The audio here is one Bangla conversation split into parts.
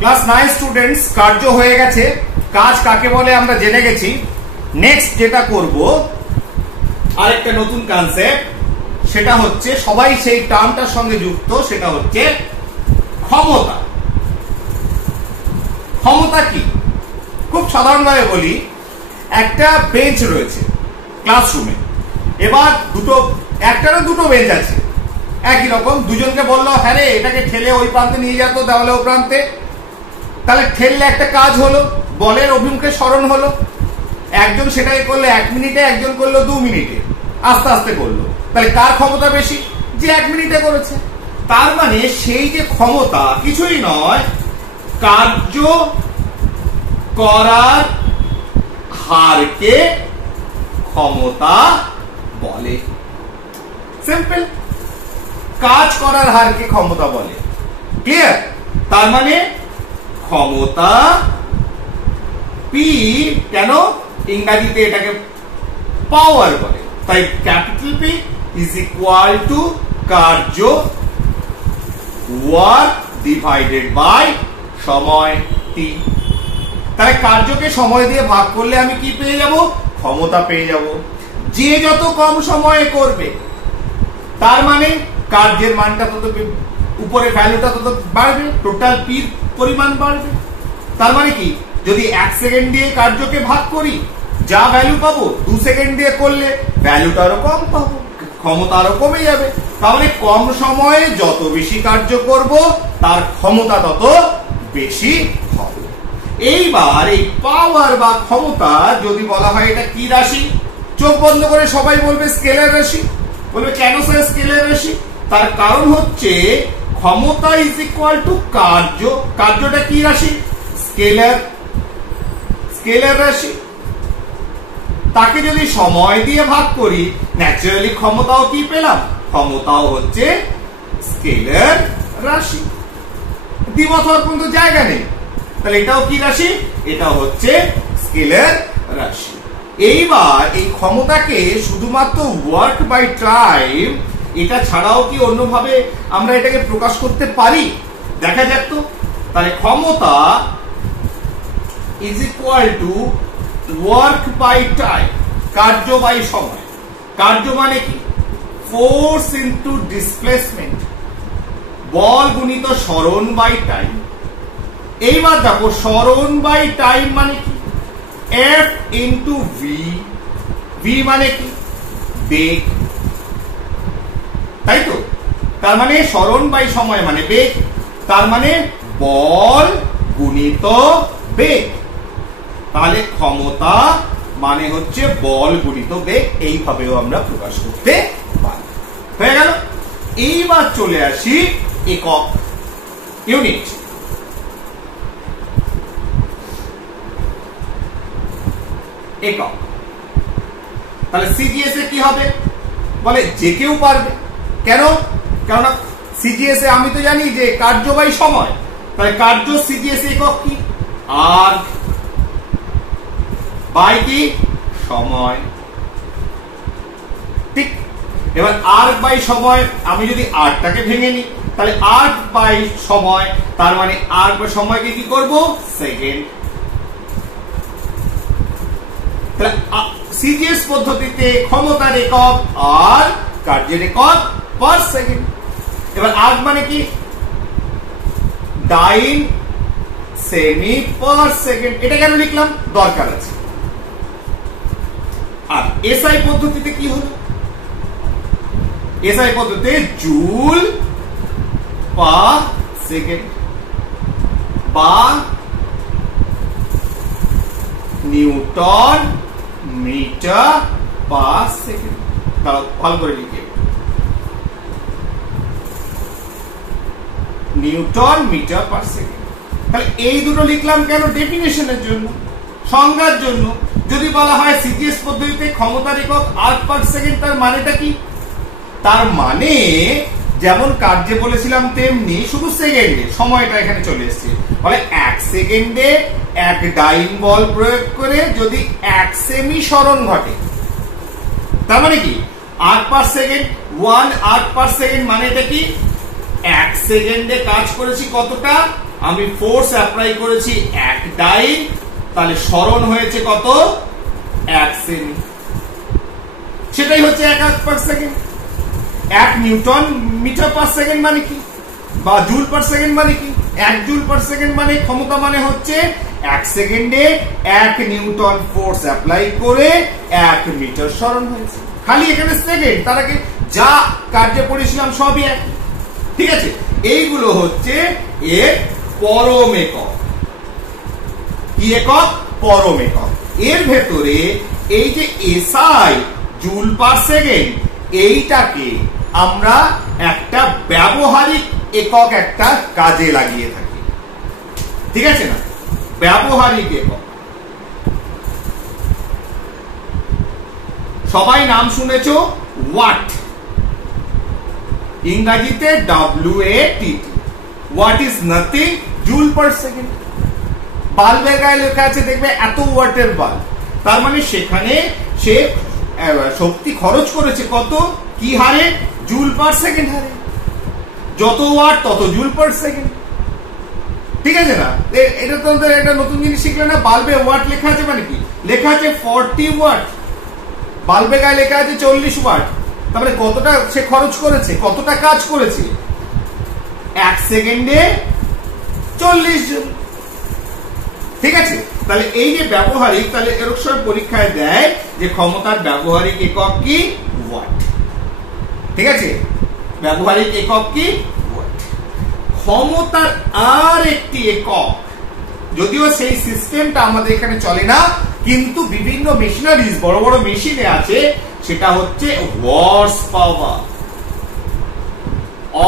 ক্লাস 9 স্টুডেন্টস, কার্য হয়ে গেছে। কাজ কাকে বলে আমরা জেনে গেছি। নেক্সট যেটা করব আরেকটা নতুন কনসেপ্ট, সেটা হচ্ছে সবাই সেই টার্মটার সঙ্গে যুক্ত, সেটা হচ্ছে ক্ষমতা। ক্ষমতা কি? খুব সাধারণভাবে বলি, একটা বেঞ্চ রয়েছে ক্লাসরুমে, এবার একটারও দুটো বেঞ্চ আছে একই রকম। দুজনকে বললো হ্যাঁ রে এটাকে ঠেলে ওই প্রান্তে নিয়ে যেত, দেওয়ালে ও প্রান্তে, তাহলে ঠেললে একটা কাজ হলো, বলের অভিমুখে সরণ হলো। একজন সেটাকে করলো 1 মিনিটে, একজন করলো 2 মিনিটে, আস্তে আস্তে করলো। তাহলে কার ক্ষমতা বেশি? যে 1 মিনিটে করেছে। তার মানে সেই যে ক্ষমতা কিছুই নয়, কার্য করার হারকে ক্ষমতা বলে। সিম্পল, কাজ করার হারকে ক্ষমতা বলে। ক্লিয়ার? তার মানে ক্ষমতা পি, কেন ইংরেজিতে এটাকে পাওয়ার বলে, তাই capital P is equal two কার্য ওয়ার্ক ডিভাইডেড বাই সময় টি। তাহলে কার্যকে সময় দিয়ে ভাগ করলে আমি কি পেয়ে যাব? ক্ষমতা পেয়ে যাব। যে যত কম সময়ে করবে তার মানে কার্যের মানটা তত, উপরে ভ্যালুটা তত বাড়বে, টোটাল পির পরিমাণ বাড়বে। তার মানে কি, যদি 1 সেকেন্ড দিয়ে কার্যকে ভাগ করি যা ভ্যালু পাবো, 2 সেকেন্ড দিয়ে করলে ভ্যালুটা আরো কম পাবো, ক্ষমতা আরো কমে যাবে। তাহলে কম সময়ে যত বেশি কার্য করব তার ক্ষমতা তত বেশি হবে। এইবার এই পাওয়ার বা ক্ষমতা যদি বলা হয় এটা কি রাশি, চোখ বন্ধ করে সবাই বলবে স্কেলার রাশি। বলবে কেন স্যার স্কেলার রাশি? তার কারণ হচ্ছে ক্ষমতা ইজ ইকুয়াল টু কার্য। কার্যটা কি রাশি? স্কেলার, স্কেলার রাশি। তাকে যদি সময় দিয়ে ভাগ করি, ন্যাচারালি ক্ষমতাও কি পেলাম? ক্ষমতাও হচ্ছে স্কেলার রাশি। দ্বিমত হওয়ার কোনো জায়গা নেই। তাহলে এটাও কি রাশি? এটা হচ্ছে স্কেলার রাশি। এইবার এই ক্ষমতাকে শুধুমাত্র ওয়ার্ক বাই টাইম, এটা ছাড়াও কি অন্যভাবে আমরা এটাকে প্রকাশ করতে পারি? দেখা যাক তো। তাহলে ক্ষমতা is equal to work by time, কার্য বাই সময়। কার্য মানে কি? ফোর্স ইনটু ডিসপ্লেসমেন্ট, বল গুণিত সরণ বাই টাইম। এইবার দেখো সরণ বাই টাইম মানে কি? F into V. ভি মানে কি? বেগ, তাই তো? তার মানে সরণ বাই সময় মানে বেগ, তার মানে বল গুণিত বেগ। তাহলে ক্ষমতা মানে হচ্ছে বল গুণিত বেগ। এইভাবেও আমরা প্রকাশ করতে পারি। হয়ে গেল। এইবার চলে আসি একক, ইউনিট। একক। তাহলে সিজিএস এ কি হবে? বলে যে কেউ পারবে। কেন? কেননা সিজিএস এ আমি তো জানি যে কার্য বাই সময়। তাহলে কার্য সিজিএস একক কি? আর বাই কি? সময়। ঠিক। এবার আর বাই সময়, আমি যদি আরটাকে ভেঙে নিই, তাহলে আর বাই সময়, তার মানে আর বাই সময়কে কি করব? সেকেন্ড। সিজিএস পদ্ধতিতে ক্ষমতার একক আর কার্যের একক পার সেকেন্ড। এবার আর মানে কি? ডাইন সেমি পার সেকেন্ড। এটা কেন লিখলাম? দরকার আছে। আর এসআই পদ্ধতিতে কি হলো? এসআই পদ্ধতিতে জুল পার সেকেন্ড বা নিউটন মিটার পার সেকেন্ড। তাহলে ভালো করে লিখে, নিউটন মিটার পার সেকেন্ড। তাহলে এই দুটো লিখলাম কেন? ডেফিনেশনের জন্য, সংজ্ঞার জন্য। যদি বলা হয় সিজিএস পদ্ধতিতে ক্ষমতার একক আর্ক পার সেকেন্ড, তার মানেটা কি? তার মানে যেমন কার্যে বলেছিলাম তেমনি শুধু সেকেন্ডে, সময়টা এখানে চলে এসেছে। বলে 1 সেকেন্ডে 1 ডাইন বল প্রয়োগ করে যদি 1 সেমি সরণ ঘটে, তার মানে কি? আর্ক পার সেকেন্ড, 1 আর্ক পার সেকেন্ড মানে এটা কি? 1 সেকেন্ডে কাজ করেছি কতটা? আমি ফোর্স অ্যাপ্লাই করেছি 1 ডাইন, তাহলে সরণ হয়েছে কত? 1 সেমি। সেটাই হচ্ছে 1 per second. 1 newton metre per second মানে কি, বা জুল পার সেকেন্ড মানে কি? 1 জুল পার সেকেন্ড মানে ক্ষমতা মানে হচ্ছে 1 সেকেন্ডে 1 নিউটন ফোর্স অ্যাপ্লাই করে 1 মিটার সরণ হয়েছে। খালি এখানে সেকেন্ড, তার আগে যা কার্যে পড়েছিলাম সবই এক। ঠিক আছে, এইগুলো হচ্ছে এর পরম একক। কি একক? পরম একক। এর ভেতরে এই যে এসআই জুল পার সেকেন্ড, এইটাকে আমরা একটা ব্যবহারিক একক একটা কাজে লাগিয়ে থাকি। ঠিক আছে না? ব্যবহারিক একক। সবাই নাম শুনেছো ওয়াট, ইংরেজিতে WATT। Watt is nothing joule per second. বাল্বের গায়ে লেখা আছে দেখবে এত ওয়াটের বাল্ব, তার মানে সেখানে সে শক্তি খরচ করেছে কত, কি হারে? জুল পার সেকেন্ড হারে। যত ওয়াট তত জুল পার সেকেন্ড। ঠিক আছে না? এটা তো একটা নতুন জিনিস শিখলে না। বাল্বে ওয়াট লেখা আছে মানে কি? লেখা আছে 40 ওয়াট, বাল্বে গায়ে লেখা আছে 40 ওয়াট। তারপরে কতটা সে খরচ করেছে, কতটা কাজ করেছে? 1 সেকেন্ডে 40 জুল। ঠিক আছে, তাহলে এই যে ব্যবহারিক, তাহলে এরকম সময় পরীক্ষায় দেয় যে ক্ষমতার ব্যবহারিক একক কি? ওয়াট। ঠিক আছে, ব্যবহারিক একক কি? ওয়াট। ক্ষমতার আর একটি একক, যদিও সেই সিস্টেমটা আমাদের এখানে চলে না, কিন্তু বিভিন্ন মেশিনারিজ বড় বড় মেশিনে আছে, সেটা হচ্ছে হর্স পাওয়ার,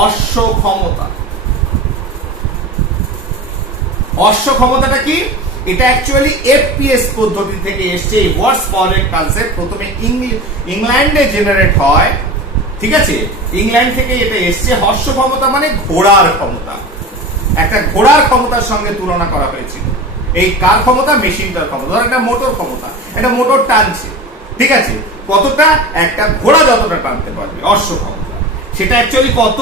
অশ্ব ক্ষমতা। অশ্ব ক্ষমতাটা কি? এটা অ্যাকচুয়ালি FPS পদ্ধতি থেকে এসেছে। এই হর্স পাওয়ারের কনসেপ্ট প্রথমে ইংল্যান্ডে জেনারেট হয়। ঠিক আছে, ইংল্যান্ড থেকে এটা এসেছে। হর্স ক্ষমতা মানে ঘোড়ার ক্ষমতা। একটা ঘোড়ার ক্ষমতার সঙ্গে তুলনা করা হয়েছিল। এই কার ক্ষমতা? মেশিনটার ক্ষমতা। ধর একটা মোটর ক্ষমতা, একটা মোটর টানছে। ঠিক আছে, কতটা? একটা ঘোড়া যতটা টানতে পারবে, অশ্ব ক্ষমতা। সেটা অ্যাকচুয়ালি কত?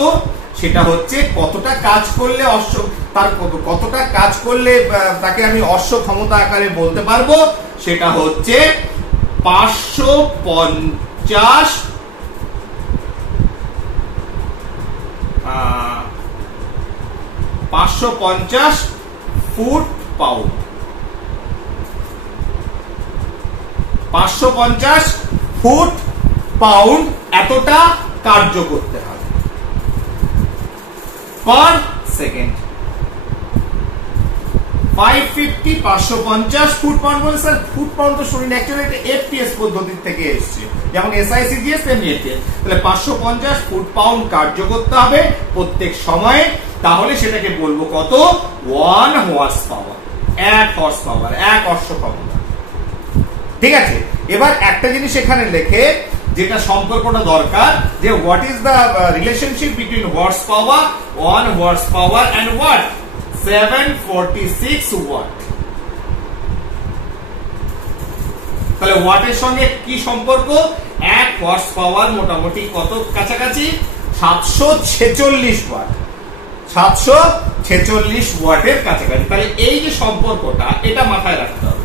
সেটা হচ্ছে কতটা কাজ করলে অশ্ব, তার কতটা কাজ করলে তাকে আমি অশ্ব ক্ষমতা আকারে বলতে পারবো, সেটা হচ্ছে 550 ফুট পাউন্ড। 550 ফুট পাউন্ড এতটা কার্য করতে হবে পার সেকেন্ড। 550 ফুট পাউন্ড বলে স্যার, ফুট পাউন্ড তো শুনি না, অ্যাকচুয়ালি এটা FPS পদ্ধতি থেকে এসেছে, যেমন SICGS তেমনি FPS। তাহলে 550 ফুট পাউন্ড কার্য করতে হবে প্রত্যেক সময়ে। তাহলে সেটাকে বলবো কত? 1 হর্স পাওয়ার, 1 হর্স পাওয়ার, 1 অশ্ব ক্ষমতা। ঠিক আছে, এবার একটা জিনিস এখানে লেখে, যেটা সম্পর্কটা দরকার, যে what is the relationship between horse power, 1 horse power and what? 746 watt. তাহলে ওয়াটের সঙ্গে কি সম্পর্ক? 1 হর্স পাওয়ার মোটামুটি কত কাছাকাছি? 746 ওয়াট। 746 ওয়াটের কাছাকাছি। তাহলে এই যে সম্পর্কটা, এটা মাথায় রাখতে হবে।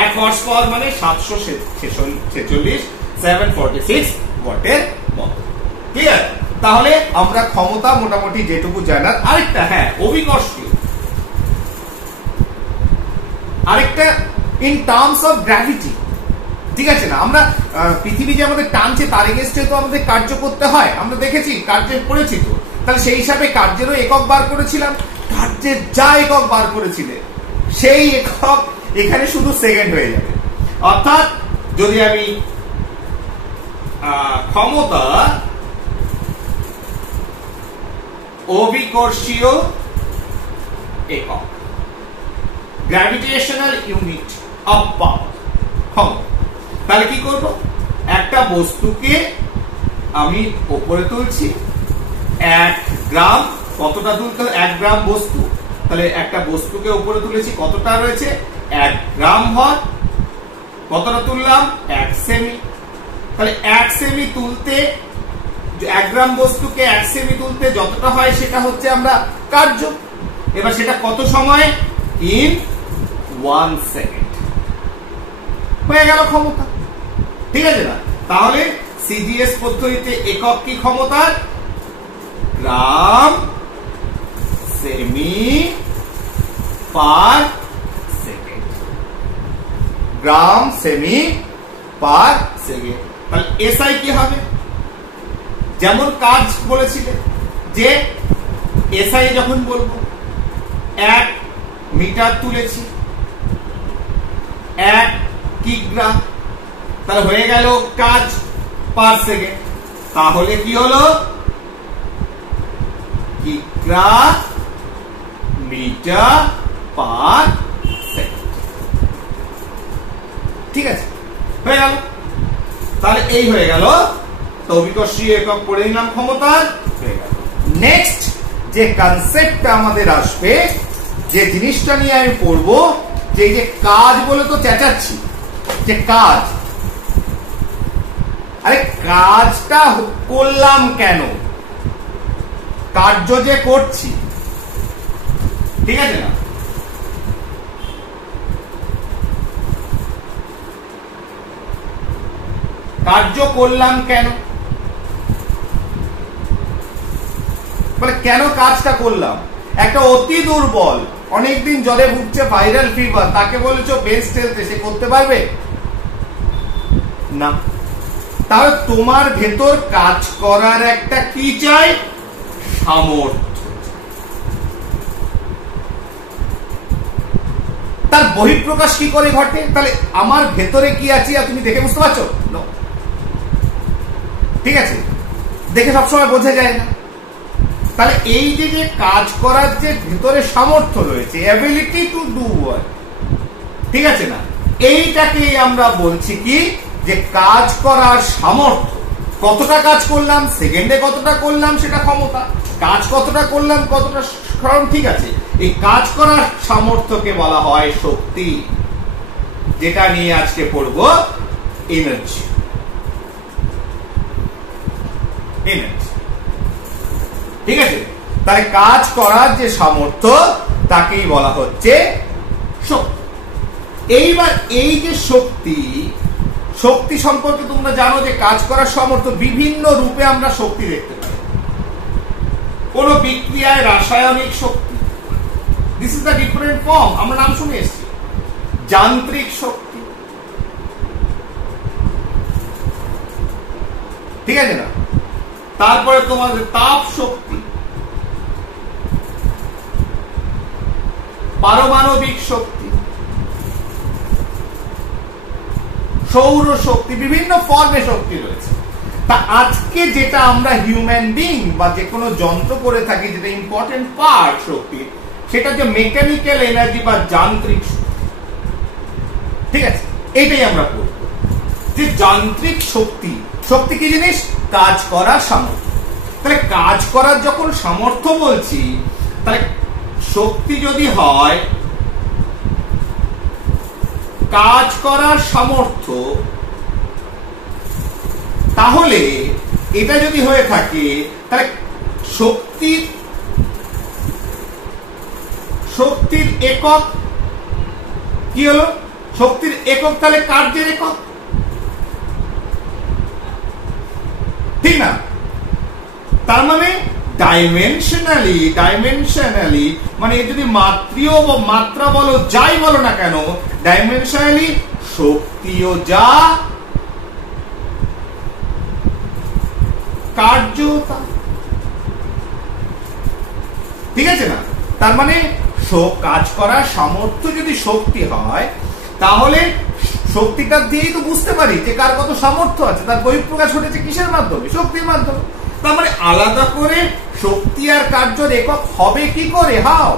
1 হর্স পাওয়ার মানে 746, 746 ওয়াটের মতো। ক্লিয়ার? তাহলে আমরা ক্ষমতা মোটামুটি যেটুকু জানার। আরেকটা, হ্যাঁ, অভিকর্ষীয় আরেকটা ইন টার্মস অফ গ্র্যাভিটি। ঠিক আছে না? আমরা পৃথিবী যে আমাদের টানছে তার এগেইনস্টে তো আমাদের কার্য করতে হয়, আমরা দেখেছি, কার্যে করেছি তো। তাহলে সেই হিসাবে কার্যেরও একক বার করেছিলাম। কার্যের যা একক বার করেছিলেন সেই একক এখানে শুধু সেকেন্ড হয়ে যাবে। অর্থাৎ যদি আমি ক্ষমতা অভিকর্ষীয় একক, গ্র্যাভিটেশনাল ইউনিট অফ পাওয়ার, ক্ষমতা, তাহলে কি করব? একটা বস্তুকে আমি উপরে তুলছি, 1 গ্রাম, কতটা তুলতে? 1 গ্রাম বস্তু। তাহলে একটা বস্তুকে উপরে তুলেছি, কতটা রয়েছে? 1 গ্রাম ভর। কতটা তুললাম? 1 সেমি। তাহলে 1 সেমি তুলতে, 1 গ্রাম বস্তুকে 1 সেমি তুলতে যতটা হয় সেটা হচ্ছে আমরা কার্য। এবার সেটা কত সময়? ইন 1 সেকেন্ড হয়ে গেল ক্ষমতা। ঠিক আছে না? তাহলে সিজিএস পদ্ধতিতে একক কি ক্ষমতার? গ্রাম সেমি পার সেকেন্ড। গ্রাম সেমি পার সেকেন্ড। তাহলে এসআই কি হবে? যেমন কাজ বলেছিলে যে এসআই যখন বলবো 1 মিটার তুলেছি 1 কিগ্রা, তাহলে হয়ে গেল কাজ পার সেকেন্ড। তাহলে কি হলো? কিগ্রা মিটার পার সেকেন্ড। ঠিক আছে, হয়ে গেল। তাহলে এই হয়ে গেল তৌবিকর্ষী একক পড়ে নিলাম ক্ষমতার, হয়ে গেল। নেক্সট যে কনসেপ্টটা আমাদের আসবে, যে জিনিসটা নিয়ে আমি পড়বো, যে কাজ বলে তো চেঁচাচ্ছি, যে কাজ, আরে কাজটা করলাম কেন? কার্য যে করছি, ঠিক আছে না? কার্য করলাম কেন? মানে কেন কাজটা করলাম? একটা অতি দুর্বল, অনেকদিন জ্বরে ভুগছে, ভাইরাল ফিভার, তাকে বলেছো বেস্ট হেলথে, সে করতে পারবে না। তাহলে তোমার ভেতর কাজ করার একটা কি চাই? সামর্থ্য। তার বহিঃপ্রকাশ কি করে ঘটে? তাহলে আমার ভেতরে কি আছে আর তুমি দেখে বুঝতে পারছো? ঠিক আছে, দেখে সবসময় বোঝা যায় না। তাহলে এই যে কাজ করার যে ভিতরে সামর্থ্য রয়েছে, অ্যাবিলিটি টু ডু ওয়ার্ক, ঠিক আছে না, এইটাকে আমরা বলছি কি? যে কাজ করার সামর্থ্য। কতটা কাজ করলাম, সেকেন্ডে কতটা করলাম, সেটা ক্ষমতা। কাজ কতটা করলাম, কতটা, কারণ ঠিক আছে, এই কাজ করার সামর্থ্যকে বলা হয় শক্তি, যেটা নিয়ে আজকে পড়ব এনার্জি। এনার্জি, ঠিক আছে। তাই কাজ করার যে সামর্থ্য, তাকেই বলা হচ্ছে শক্তি। এইবার এই যে শক্তি, শক্তি সম্পর্কে তোমরা জানো যে কাজ করার সামর্থ্য বিভিন্ন রূপে আমরা শক্তি দেখতে পাই। কোন বিক্রিয়ায় রাসায়নিক শক্তি, this is the different form, আমরা নাম শুনে এসেছি। যান্ত্রিক শক্তি, ঠিক আছে না? তারপরে তোমাদের তাপ শক্তি, পারমাণবিক শক্তি, সৌর শক্তি, বিভিন্ন ফর্মে শক্তি রয়েছে। তা আজকে যেটা আমরা হিউম্যান বিং বা যে কোনো যন্ত্র করে থাকি, যেটা ইম্পর্টেন্ট পার্ট শক্তি, সেটা যে মেকানিক্যাল এনার্জি বা যান্ত্রিক শক্তি। ঠিক আছে, এইটাই আমরা করব যে যান্ত্রিক শক্তি। শক্তি কি জিনিস? কাজ করার সামর্থ্য। তাহলে কাজ করার যখন সামর্থ্য বলছি, তাহলে শক্তি যদি হয় কাজ করার সামর্থ্য, তাহলে এটা যদি হয়ে থাকে, তাহলে শক্তির একক কি হলো? শক্তির একক তাহলে কার্যের একক, ঠিক না? তার মানে ডাইমেনশনালি মানে যদি মাত্রা বলো, যাই বলো না কেন, ডাইমেনশনালি শক্তিও যা, কার্য তা, ঠিক আছে না? তার মানে কাজ করার সামর্থ্য যদি শক্তি হয়, তাহলে শক্তিটা দিয়েই তো বুঝতে পারি যে কার কত সামর্থ্য আছে। তার বহিঃপ্রকাশ ঘটেছে কিসের মাধ্যমে? শক্তির মাধ্যমে। তার মানে আলাদা করে শক্তি আর কার্যের একক হবে কি করে? হাও?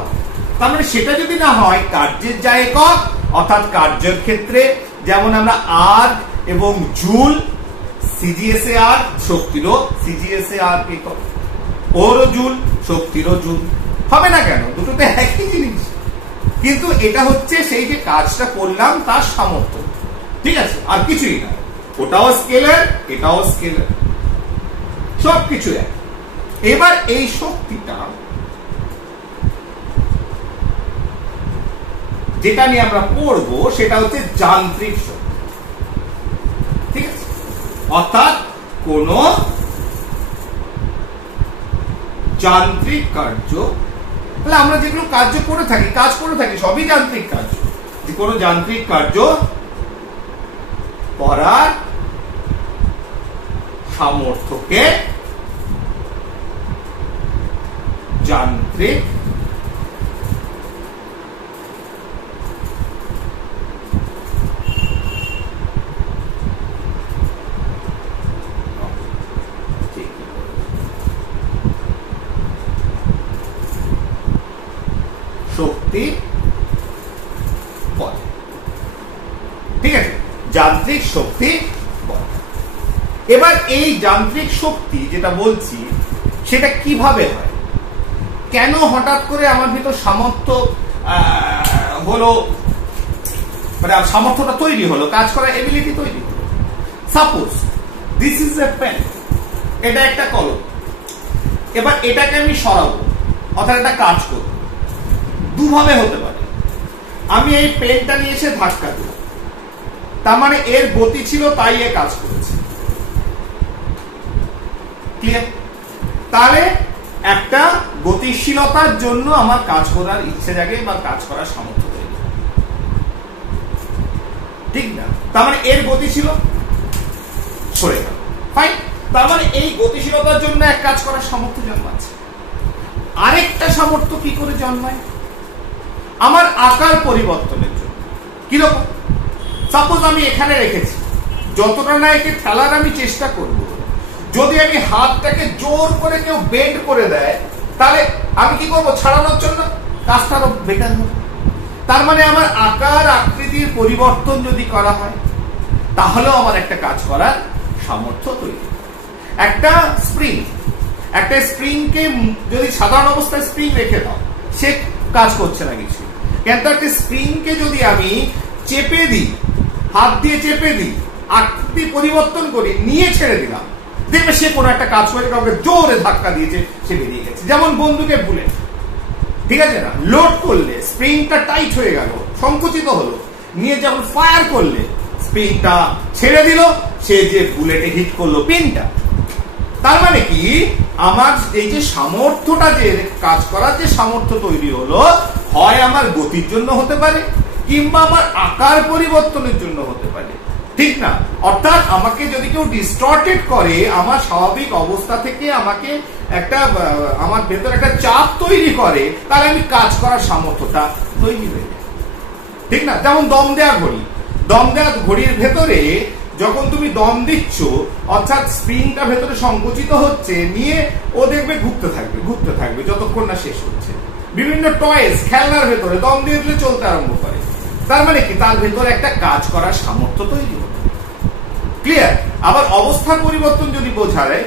তার মানে সেটা যদি না হয়, কার্যের যা একক, অর্থাৎ কার্যের ক্ষেত্রে যেমন আমরা আর এবং জুল, সিজিএসএ আর, শক্তিরও সিজিএসএ আর একক, ওরও জুল, শক্তিরও জুল, হবে না কেন? দুটোতে একই জিনিস, কিন্তু এটা হচ্ছে সেই যে কাজটা করলাম তার সামর্থ্য, ঠিক আছে, আর কিছুই না। ওটাও স্কেলার, এটাও স্কেলার, সবকিছু এক। এবার এই শক্তিটা যেটা নিয়ে আমরা পড়বো সেটা হচ্ছে যান্ত্রিক শক্তি। ঠিক আছে, অর্থাৎ কোন যান্ত্রিক কার্য, তাহলে আমরা যেগুলো কাজ করে থাকি সবই যান্ত্রিক কার্য। যে কোনো যান্ত্রিক কার্য করার সামর্থ্যকে যান্ত্রিক শক্তি বলে। ঠিক আছে, যান্ত্রিক শক্তি বলে। এবার এই যান্ত্রিক শক্তি যেটা বলছি সেটা কিভাবে হয়, কেন হঠাৎ করে আমার ভিতর সামর্থ্য হলো, মানে সামর্থ্যটা তৈরি হলো, কাজ করার এবিলিটি তৈরি হলো। Suppose this is a pen, এটা একটা কলম। এবার এটাকে আমি সরাবো, অর্থাৎ একটা কাজ করবো। দুভাবে হতে পারে। আমি এই পেনটা নিয়ে এসে ধাক্কা দিলাম, তার মানে এর গতি ছিল তাই এ কাজ করেছে। ক্লিয়ার? তাহলে একটা গতিশীলতার জন্য আমার কাজ করার ইচ্ছে জাগে বা কাজ করার সামর্থ্য তৈরি। ঠিক না? তার মানে এর গতি ছিল, সরে গেল, ফাইন। তার মানে এই গতিশীলতার জন্য এক কাজ করার সামর্থ্য জন্মাচ্ছে। আরেকটা সামর্থ্য কি করে জন্মায়? আমার আকার পরিবর্তনের জন্য। কিরকম? সাপোজ আমি এখানে রেখেছি, যতটা না একে ঠেলার আমি চেষ্টা করব, যদি আমি হাতটাকে জোর করে কেউ বেন্ড করে দেয়, তাহলে আমি কি করবো? ছাড়ানোর জন্য কাজটা আরো বেটার হবে। তার মানে আমার আকার আকৃতির পরিবর্তন যদি করা হয়, তাহলেও আমার একটা কাজ করার সামর্থ্য তৈরি। একটা স্প্রিংকে যদি সাধারণ অবস্থায় স্প্রিং রেখে দাও, সে কাজ করছে না কিছু। কিন্তু একটা স্প্রিংকে যদি আমি চেপে দিই, হাত দিয়ে চেপে দিই, আকৃতি পরিবর্তন করি, নিয়ে ছেড়ে দিলাম, দেখবে সে কোনো একটা কাজ করে, কাউকে জোরে ধাক্কা দিয়েছে, সে বেরিয়ে গেছে। যেমন বন্দুকের বুলেট, ঠিক আছে না, লোড করলে স্প্রিংটা টাইট হয়ে গেল, সংকুচিত হলো, নিয়ে যখন ফায়ার করলে স্প্রিংটা ছেড়ে দিল, সে যে বুলেটে হিট করলো পিনটা। তার মানে কি, আমার এই যে সামর্থ্যটা, যে কাজ করার যে সামর্থ্য তৈরি হলো, হয় আমার গতির জন্য হতে পারে, কিংবা আমার আকার পরিবর্তনের জন্য হতে পারে। ঠিক না? অর্থাৎ আমাকে যদি কেউ ডিস্টর্টেড করে, আমার স্বাভাবিক অবস্থা থেকে আমাকে একটা, আমার ভেতর একটা চাপ তৈরি করে, তাহলে আমি কাজ করার সামর্থ্যটা তৈরি হয়ে যায়। ঠিক না? যেমন দম দেওয়া ঘড়ির ভেতরে যখন তুমি দম দিচ্ছ, অর্থাৎ স্প্রিংটা ভেতরে সংকুচিত হচ্ছে, নিয়ে ও দেখবে ঘুরতে থাকবে যতক্ষণ না শেষ হচ্ছে। বিভিন্ন টয়েস, খেলনার ভেতরে দম দিয়ে দিলে চলতে আরম্ভ করে। তার মানে কি, তার ভেতরে একটা কাজ করার সামর্থ্য তৈরি হবে। ক্লিয়ার? আবার অবস্থার পরিবর্তন যদি বোঝায়,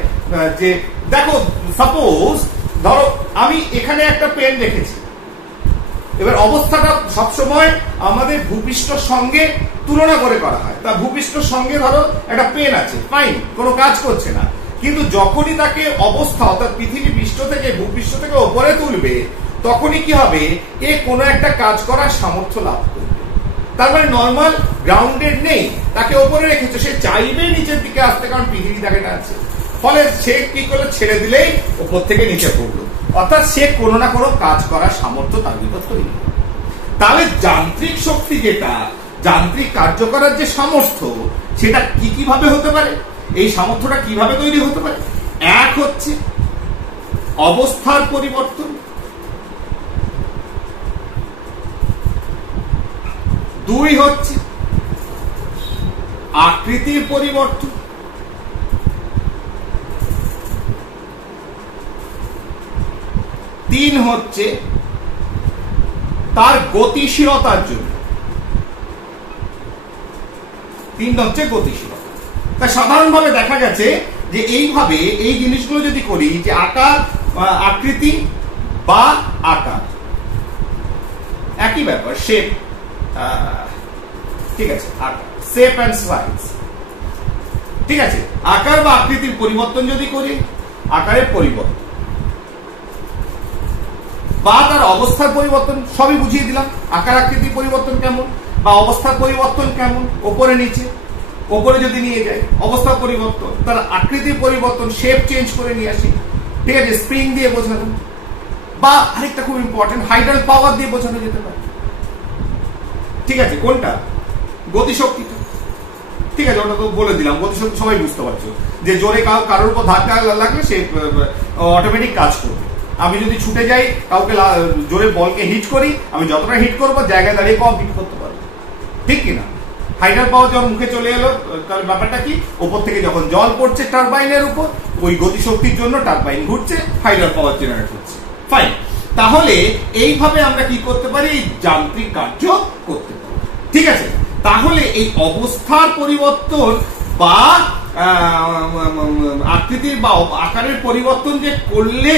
যে দেখো সাপোজ ধরো আমি এখানে একটা পেন রেখেছি, এবার অবস্থাটা সবসময় আমাদের ভূপৃষ্ঠের সঙ্গে তুলনা করে করা হয়। তা ভূপৃষ্ঠের সঙ্গে ধরো একটা পেন আছে, ফাইন, কোনো কাজ করছে না, কিন্তু যখনই তাকে অবস্থা, অর্থাৎ পৃথিবী পৃষ্ঠ থেকে, ভূপৃষ্ঠ থেকে ওপরে তুলবে, তখনই কি হবে, এ কোনো একটা কাজ করার সামর্থ্য লাভ করবে। তার মানে নর্মাল গ্রাউন্ডেড নেই, তাকে ওপরে রেখেছে, সে চাইবে নিচের দিকে আসতে, কারণ পৃথিবী তাকে আছে। ফলে সে কি করলো, ছেড়ে দিলেই ওপর থেকে নিচে পড়লো। অর্থাৎ সে কোনো না কোনো কাজ করার সামর্থ্য তার ভিতর তৈরি। তাহলে যান্ত্রিক শক্তি, যেটা যান্ত্রিক কার্য করার যে সামর্থ্য, সেটা কিভাবে হতে পারে, এই সামর্থ্যটা কিভাবে তৈরি হতে পারে? এক হচ্ছে অবস্থার পরিবর্তন, দুই হচ্ছে আকৃতির পরিবর্তন, তিন হচ্ছে তার গতিশীলতার জন্য। তাই সাধারণভাবে দেখা গেছে যে এইভাবে এই জিনিসগুলো যদি করি, যে আকার, আকৃতি বা আকার একই ব্যাপার, শেপ, ঠিক আছে, শেপ অ্যান্ড সাইজ, ঠিক আছে, আকার বা আকৃতির পরিবর্তন যদি করি, আকারের পরিবর্তন, বা তার অবস্থার পরিবর্তন, সবই বুঝিয়ে দিলাম। আকার আকৃতির পরিবর্তন কেমন বা অবস্থার পরিবর্তন কেমন, ওপরে নিচে, ওপরে যদি নিয়ে যায় অবস্থার পরিবর্তন, তার আকৃতির পরিবর্তন, শেপ চেঞ্জ করে নিয়ে আসি, ঠিক আছে, স্প্রিং দিয়ে বোঝানো, বা আরেকটা খুব ইম্পর্টেন্ট হাইড্রাল পাওয়ার দিয়ে বোঝানো যেতে পারে। ঠিক আছে, কোনটা? গতিশক্তিটা। ঠিক আছে, ওটা তো বলে দিলাম। গতিশক্তি সবাই বুঝতে পারছো যে জোরে কারোর উপর ধাক্কা লাগলে সে অটোমেটিক কাজ করবে। আমি যদি ছুটে যাই, কাউকে জোরে বলকে হিট করি, আমি যতটা হিট করবো জায়গায় দাঁড়িয়ে কম হিট করতে পারবো, ঠিক কিনা? হাইড্রাল পাওয়ার যখন মুখে চলে এলো, তার ব্যাপারটা কি, উপর থেকে যখন জল পড়ছে টারবাইনের উপর, ওই গতিশক্তির জন্য টারবাইন ঘুরছে, হাইড্রাল পাওয়ার জেনারেট হচ্ছে। ফাইন। তাহলে এইভাবে আমরা কি করতে পারি? যান্ত্রিক কার্য করতে পারি। ঠিক আছে, তাহলে এই অবস্থার পরিবর্তন বা আকৃতির বা আকারের পরিবর্তন যে করলে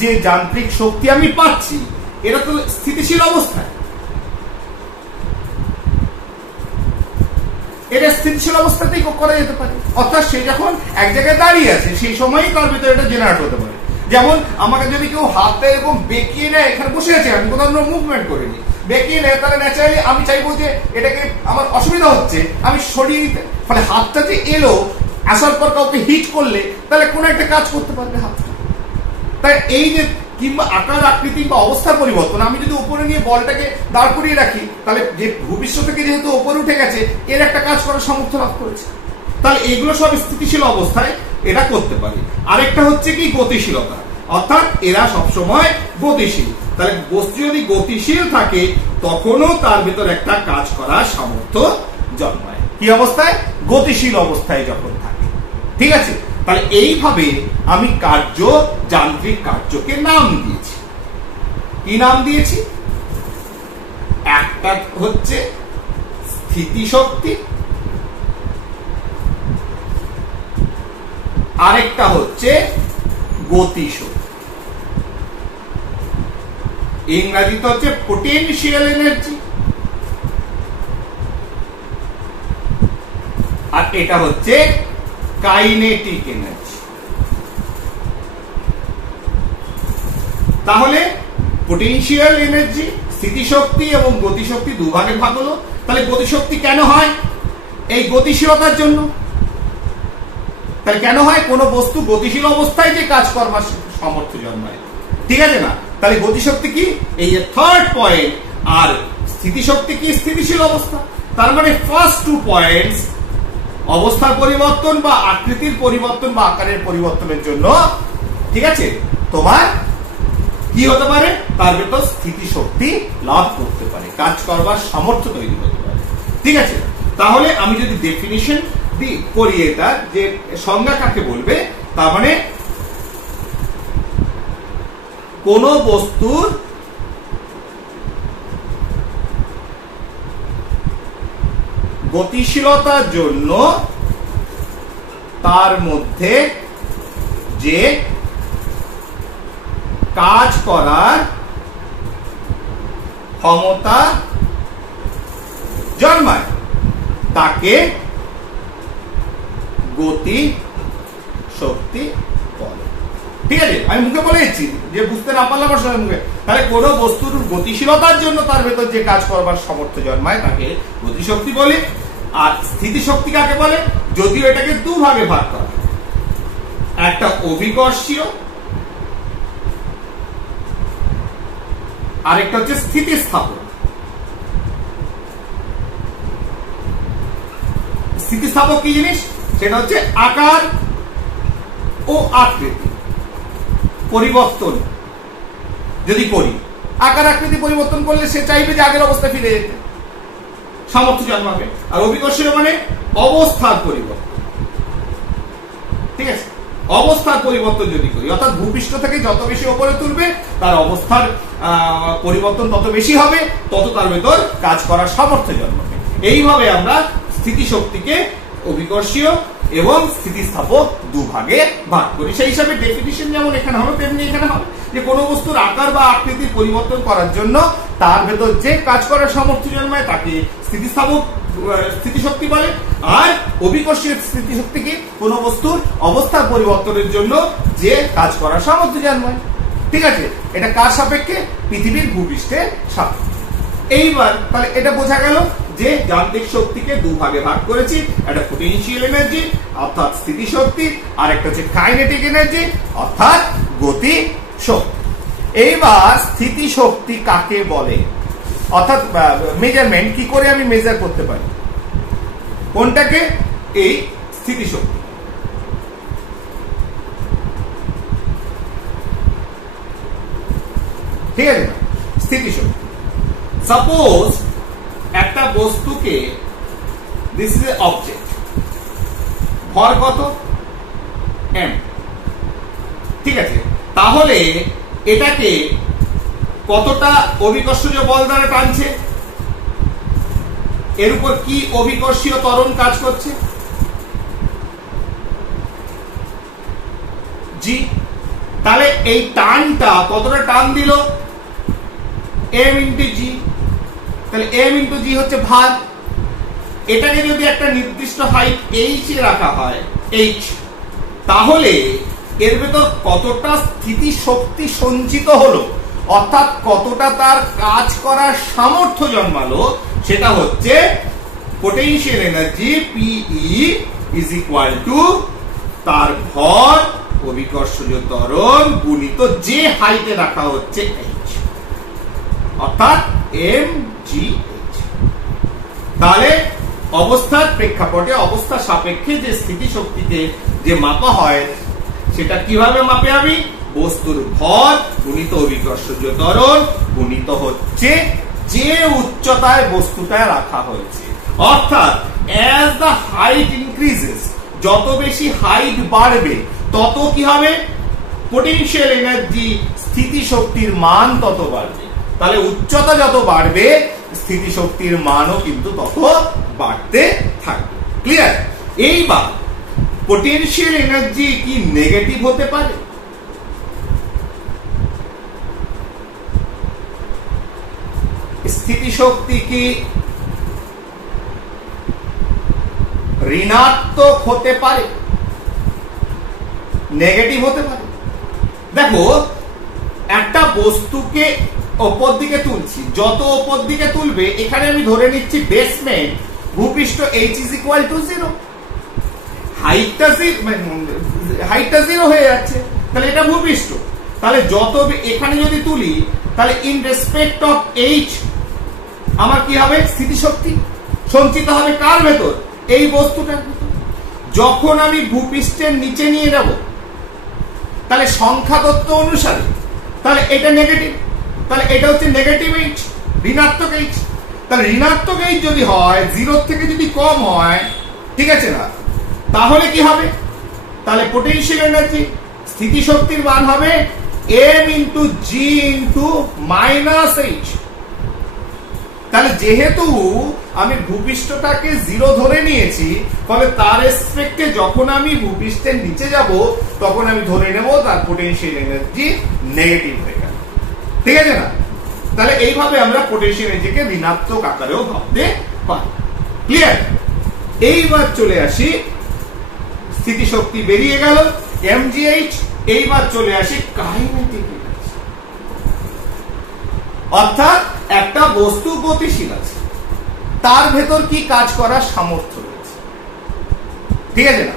যে যান্ত্রিক শক্তি আমি পাচ্ছি, এটা তো স্থিতিশীল অবস্থায়, এটা স্থিতিশীল অবস্থাতেই করা যেতে পারে। অর্থাৎ সে যখন এক জায়গায় দাঁড়িয়ে আছে সেই সময়ই তার ভিতরে এটা জেনারেট হতে পারে। যেমন আমাকে যদি কেউ হাতটা এরকম বেঁকিয়ে নেয়, এখানে বসে আছে, আমি কোথাও মুভমেন্ট করিনি, বেঁকিয়ে নেয়, তাহলে ন্যাচারালি আমি চাইবো যে এটাকে আমার অসুবিধা হচ্ছে, আমি সরিয়ে দিতে। ফলে হাতটা যে এলো, আসার পর কাউকে হিট করলে তাহলে কোনো একটা কাজ করতে পারবে হাতটা। তাই এই যে কিংবা আকার আকৃতি বা অবস্থার পরিবর্তন, আমি যদি উপরে নিয়ে বলটাকে দাঁড় করিয়ে রাখি, তাহলে যে ভূপৃষ্ঠ থেকে যেহেতু উপরে উঠে গেছে, এর একটা কাজ করার সামর্থ্য লাভ করেছে। তাহলে এগুলো সব স্থিতিশীল অবস্থায় এটা করতে পারি। আরেকটা হচ্ছে কি, গতিশীলতা, অর্থাৎ এরা সবসময় গতিশীল। তাহলে বস্তু যদি গতিশীল থাকে, তখনও তার ভিতর একটা কাজ করার সামর্থ্য জন্মায়। কি অবস্থায়? গতিশীল অবস্থায় যখন থাকে। ঠিক আছে, তাহলে এইভাবে আমি কার্য, যান্ত্রিক কার্যকে নাম দিয়েছি। কি নাম দিয়েছি? একটা হচ্ছে স্থিতিশক্তি, আরেকটা হচ্ছে গতিশক্তি। ইংরেজিতে হচ্ছে পোটেনশিয়াল এনার্জি, আর এটা হচ্ছে কাইনেটিক এনার্জি। তাহলে পোটেনশিয়াল এনার্জি, স্থিতিশক্তি এবং গতিশক্তি দুভাগে ভাগ হলো। তাহলে গতিশক্তি কেন হয়? এই গতিশীলতার জন্য। তাহলে কেন হয়? কোন বস্তু গতিশীল অবস্থায় যে কাজ করবার সামর্থ্য জন্মায়। ঠিক আছে না? তাহলে গতিশক্তি কি? এই যে থার্ড পয়েন্ট। আর স্থিতিশক্তি কি? স্থিতিশীল অবস্থা। তার মানে ফার্স্ট টু পয়েন্টস, অবস্থার পরিবর্তন বা আকৃতির পরিবর্তন বা আকারের পরিবর্তনের জন্য, ঠিক আছে, তোমার কি হতে পারে? তার ভেতর স্থিতিশক্তি লাভ করতে পারে, কাজ করবার সামর্থ্য তৈরি হতে পারে। ঠিক আছে, তাহলে আমি যদি ডেফিনিশন করি, এটা যে সংজ্ঞা কাকে বলবে, তার মানে কোন বস্তুর গতিশীলতার জন্য তার মধ্যে যে কাজ করার ক্ষমতা জন্মায় তাকে গতি শক্তি বলে। ঠিক আছে, আমি মুখে বলে দিচ্ছি, যে বুঝতে না পারলাম আমার সঙ্গে মুখে। তাহলে কোন বস্তুর গতিশীলতার জন্য তার ভেতর যে কাজ করবার সামর্থ্য জন্মায় তাকে গতিশক্তি বলে। আর স্থিতিশক্তি কাকে বলে? যদিও এটাকে দুভাগে ভাগ করা, একটা অভিকর্ষীয়, আরেকটা হচ্ছে স্থিতিস্থাপক। স্থিতিস্থাপক কি জিনিস? সেটা হচ্ছে আকার ও আকৃতি পরিবর্তন যদি করি, আকার আকৃতি পরিবর্তন করলে সে চাইবে যে আগের অবস্থায় ফিরে যেতে, সামর্থ্য জন্মাবে। আর অভিকর্ষীয় মানে অবস্থার পরিবর্তন। ঠিক আছে, অবস্থার পরিবর্তন যদি করি, অর্থাৎ ভূপৃষ্ঠ থেকে যত বেশি উপরে তুলবে তার অবস্থার পরিবর্তন তত বেশি হবে, তত তার ভেতর কাজ করার সামর্থ্য জন্মাবে। এইভাবে আমরা স্থিতিশক্তিকে অভিকর্ষীয় এবং স্থিতিস্থাপক দুভাগে ভাগ করি। সেই হিসাবে ডেফিনিশন যেমন এখানে হবে তেমনি এখানে হবে, যে কোনো বস্তুর আকার বা আকৃতির পরিবর্তন করার জন্য তার ভেতর যে কাজ করার সামর্থ্য জন্মায় তাকে স্থিতিস্থাপক স্থিতিশক্তি বলে। আর অভিকর্ষীয় স্থিতিশক্তিকে কোন বস্তুর অবস্থার পরিবর্তনের জন্য যে কাজ করার সামর্থ্য জন্মায়। ঠিক আছে, এটা কার সাপেক্ষে? পৃথিবীর ভূপৃষ্ঠে সাপেক্ষে। এইবার তাহলে এটা বোঝা গেল যে যান্ত্রিক শক্তিকে দুভাগে ভাগ করেছি, একটা পোটেনশিয়াল এনার্জি অর্থাৎ স্থিতি শক্তি, আর একটা হচ্ছে কাইনেটিক এনার্জি অর্থাৎ গতি শক্তি। এইবার স্থিতি শক্তি কাকে বলে, অর্থাৎ মেজারমেন্ট কি করে আমি মেজার করতে পারি কোনটাকে? এই স্থিতি শক্তি। ঠিক আছে, স্থিতি শক্তি। সাপোজ একটা বস্তুকে, দিস ইজ এ অবজেক্ট, ভর কত? m, ঠিক আছে, তাহলে এটাকে কতটা অভিকর্ষজ বল দ্বারা টানছে? এর উপর কি অভিকর্ষীয় ত্বরণ কাজ করছে? g। তাহলে এই টানটা কতটা টান দিল? m into g। তাহলে m ইন্টু g হচ্ছে ভার। এটাকে যদি একটা নির্দিষ্ট হাইট h এ রাখা হয়, h, তাহলে এর ভেতর কতটা স্থিতি শক্তি সঞ্চিত হলো, অর্থাৎ কতটা তার কাজ করার সামর্থ্য জন্মালো, সেটা হচ্ছে potential energy PE is equal two তার ভর অভিকর্ষজ ত্বরণ গুণিত যে হাইটে রাখা হচ্ছে h, অর্থাৎ mgh। তাহলে অবস্থার প্রেক্ষাপটে, অবস্থা সাপেক্ষে যে স্থিতি শক্তিকে যে মাপা হয়, সেটা কিভাবে মাপে? আমি বস্তুর ভর গুণিত অভিকর্ষজ ত্বরণ গুণিত হচ্ছে যে উচ্চতায় বস্তুটা রাখা হয়েছে। অর্থাৎ as the height increases, যত বেশি হাইট বাড়বে তত কি হবে? পোটেনশিয়াল এনার্জি স্থিতি শক্তির মান তত বাড়বে। তাহলে উচ্চতা যত বাড়বে স্থিতি শক্তির মানও কিন্তু তত বাড়তে থাকবে। ক্লিয়ার? এইবার পোটেনশিয়াল এনার্জি কি নেগেটিভ হতে পারে? স্থিতি শক্তি কি ঋণাত্মক হতে পারে? নেগেটিভ হতে পারে? দেখো, একটা বস্তুকে উপর দিকে তুলছি, যত উপর দিকে তুলবে, এখানে আমি ধরে নিচ্ছি বেসমেন্ট ভূপৃষ্ঠ h ইজ ইকুয়াল টু 0, হাইটটা 0 হয়ে যাচ্ছে, তাহলে এটা ভূপৃষ্ঠ। তাহলে যত এখানে যদি তুলি, তাহলে ইন রেসপেক্ট অফ h আমার কি হবে? স্থিতিশক্তি সঞ্চিত হবে কার ভেতর? এই বস্তুটার ভেতর। যখন আমি ভূপৃষ্ঠের নিচে নিয়ে যাব, তাহলে সংখ্যা তত্ত্ব অনুসারে তাহলে এটা নেগেটিভ, তাহলে এটা হচ্ছে নেগেটিভ h, ঋণাত্মক h। তাহলে ঋণাত্মক h যদি হয়, 0 থেকে যদি কম হয়, ঠিক আছে না, তাহলে কি হবে? তাহলে পোটেনশিয়াল এনার্জি স্থিতি শক্তির মান হবে m into g into minus h। তাহলে যেহেতু আমি ভূপৃষ্ঠটাকে 0 ধরে নিয়েছি, ফলে তার রেসপেক্টে যখন আমি ভূপৃষ্ঠের নিচে যাব, তখন আমি ধরে নেব তার পোটেনশিয়াল এনার্জি নেগেটিভ হয়ে গেল। ঠিক আছে না? তাহলে এইভাবে আমরা পোটেনশিয়াল এনার্জিকে ঋণাত্মক আকারেও ভাবতে পারি। ক্লিয়ার? এইবার চলে আসি, স্থিতি শক্তি বেরিয়ে গেল mgh। এইবার চলে আসি কাইনেটিক এনার্জি, অর্থাৎ একটা বস্তু গতিশীল আছে, তার ভেতর কি কাজ করার সামর্থ্য রয়েছে। ঠিক আছে না?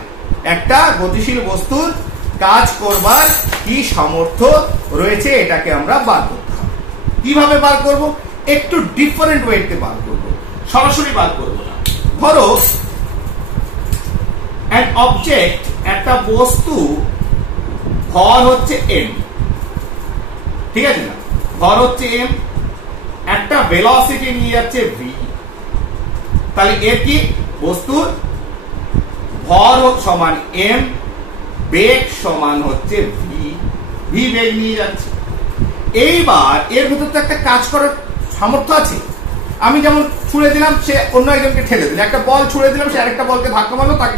একটা গতিশীল বস্তুর কাজ করবার কি সামর্থ্য রয়েছে, এটাকে আমরা বার করতে হবে। কিভাবে বার করব? একটু ডিফারেন্ট ওয়েতে বার করব, সরাসরি বার করব না। ধরো an object, একটা বস্তু, ভর হচ্ছে m, ঠিক আছে না, ভর হচ্ছে m, একটা ভেলোসিটি নিয়ে যাচ্ছে v। তাহলে এর কি? বস্তুর ভর সমান m, বেগ সমান হচ্ছে v, v বেগ নিয়ে যাচ্ছে। এইবার এর ভেতর তো একটা কাজ করার সামর্থ্য আছে। আমি যেমন ছুড়ে দিলাম, সে অন্য একজনকে ঠেলে দিল, একটা বল ছুড়ে দিলাম, সে আরেকটা বলকে ধাক্কা মারলো, তাকে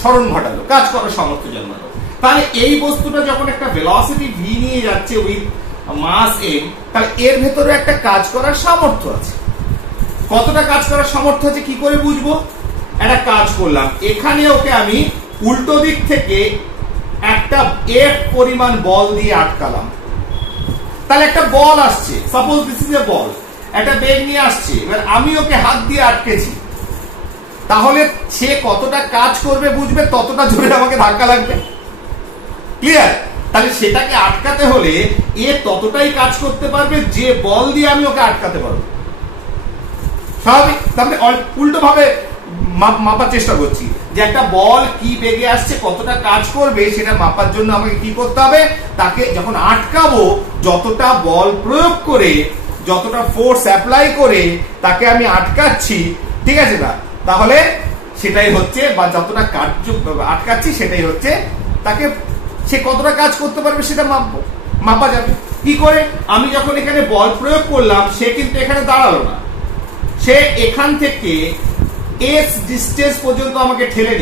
স্মরণ ঘটালো, কাজ করার সামর্থ্য জন্মালো। তাহলে এই বস্তুটা যখন একটা ভেলোসিটি v নিয়ে যাচ্ছে উইথ মাস m, তাহলে এর ভেতরে একটা কাজ করার সামর্থ্য আছে। কতটা কাজ করার সামর্থ্য আছে কি করে বুঝবো? একটা কাজ করলাম, এখানে ওকে আমি উল্টো দিক থেকে একটা f পরিমাণ বল দিয়ে আটকালাম, তাহলে একটা বল আসছে, সাপোজ দিস ইজ এ বল, একটা বেগ নিয়ে আসছে, এবার আমি ওকে হাত দিয়ে আটকেছি, তাহলে সে কতটা কাজ করবে বুঝবে, ততটা জোরে আমাকে ধাক্কা লাগবে। ক্লিয়ার? তাহলে সেটাকে আটকাতে হলে এ ততটাই কাজ করতে পারবে যে বল দিয়ে আমি ওকে আটকাতে পারবো। স্বাভাবিক? তাহলে উল্টো ভাবে মাপার চেষ্টা করছি যে একটা বল কি বেগে আসছে, কতটা কাজ করবে, সেটা মাপার জন্য আমাকে কি করতে হবে, তাকে যখন আটকাবো যতটা বল প্রয়োগ করে, যতটা ফোর্স অ্যাপ্লাই করে তাকে আমি আটকাচ্ছি, ঠিক আছে না, তাহলে সেটাই হচ্ছে, বা যতটা কার্য আটকাচ্ছি সেটাই হচ্ছে তাকে, সে কতটা কাজ করতে পারবে সেটা মাপা যাবে। কি করে? আমি যখন এখানে বল প্রয়োগ করলাম, সে কিন্তু এখানে দাঁড়ালো না, সে এখান থেকে এস ডিস্টেন্স পর্যন্ত আমাকে ঠেলে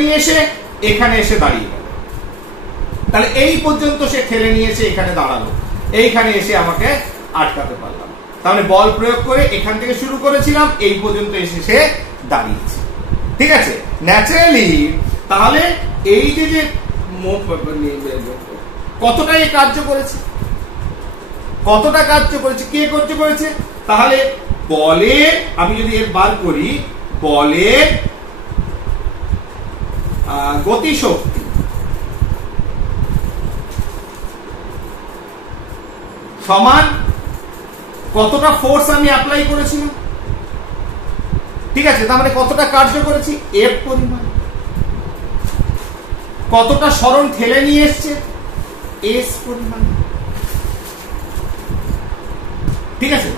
নিয়ে এসে এখানে এসে দাঁড়িয়ে গেল। তাহলে এই পর্যন্ত সে ঠেলে নিয়ে এসে এখানে দাঁড়ালো, এইখানে এসে আমাকে আটকাতে পারলাম। তাহলে বল প্রয়োগ করে এখান থেকে শুরু করেছিলাম, এই পর্যন্ত এসে সে দাঁড়িয়েছে। ঠিক আছে? ন্যাচারালি তাহলে এই যে কতটা এই কার্য করেছে, কতটা কার্য করেছে, কে কার্য করেছে? তাহলে বলের, আমি যদি এর বার করি, বলের গতিশক্তি সমান কতটা ফোর্স আমি অ্যাপ্লাই করেছিলাম। ঠিক আছে? তার মানে কতটা কার্য করেছি, এফ পরিমাণ। কতটা সরণ ঠেলে নিয়ে এসছে, এস পরিমাণ। ঠিক আছে?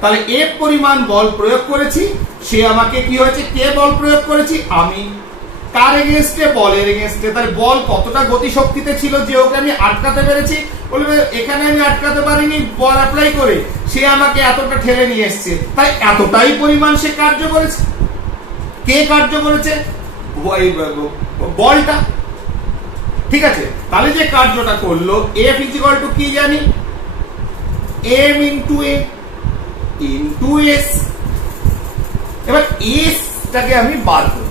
তাহলে এফ পরিমাণ বল প্রয়োগ করেছি, সে আমাকে কি হয়েছে, কে বল প্রয়োগ করেছি, আমি। কার এগেইনস্টে? বলের এগেইনস্টে। তাহলে বল কতটা গতি শক্তিতে ছিল যে ওকে আমি আটকাতে পেরেছি, বলবে এখানে আমি আটকাতে পারিনি, বল অ্যাপ্লাই করে সে আমাকে এতটা ঠেলে নিয়ে এসছে, তাই এতটাই পরিমাণ সে কার্য করেছে। কে কার্য করেছে? বলটা। ঠিক আছে? তাহলে যে কার্যটা করলো, এফ ইকুয়াল টু কি জানি, এম ইন্টু এ ইন্টু এস। এবার এস টাকে আমি বার করব।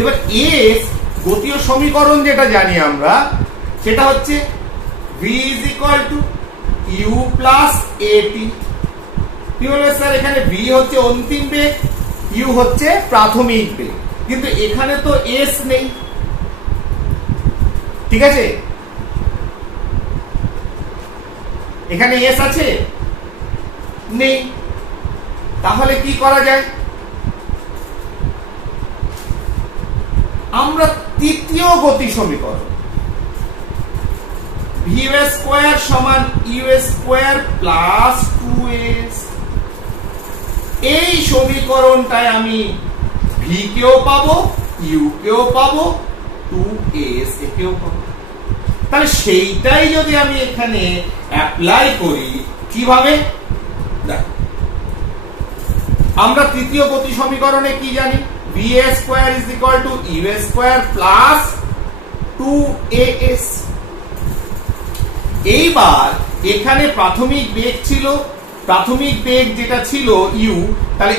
এবার এস গতীয় সমীকরণ যেটা জানি আমরা, সেটা হচ্ছে V is equal to U plus A T. কি বলবে স্যার, এখানে ভি হচ্ছে অন্তিম বেগ, ইউ হচ্ছে প্রাথমিক বেগ, কিন্তু এখানে তো এস নেই। ঠিক আছে? এখানে এস আছে? নেই। তাহলে কি করা যায়? আমরা তৃতীয় গতি সমীকরণ ভি স্কয়ার সমান ইউ স্কয়ার প্লাস 2s, এই সমীকরণটায় আমি ভি কেও পাবো, ইউ কেও পাবো, 2s কেও পাবো। তাহলে সেইটাই যদি আমি এখানে অ্যাপ্লাই করি, কিভাবে? আমরা তৃতীয় গতি সমীকরণে কি জানি, V square is equal to U square plus 2as। এইবার এখানে প্রাথমিক বেগ ছিল, প্রাথমিক বেগ যেটা ছিল ইউ, তাহলে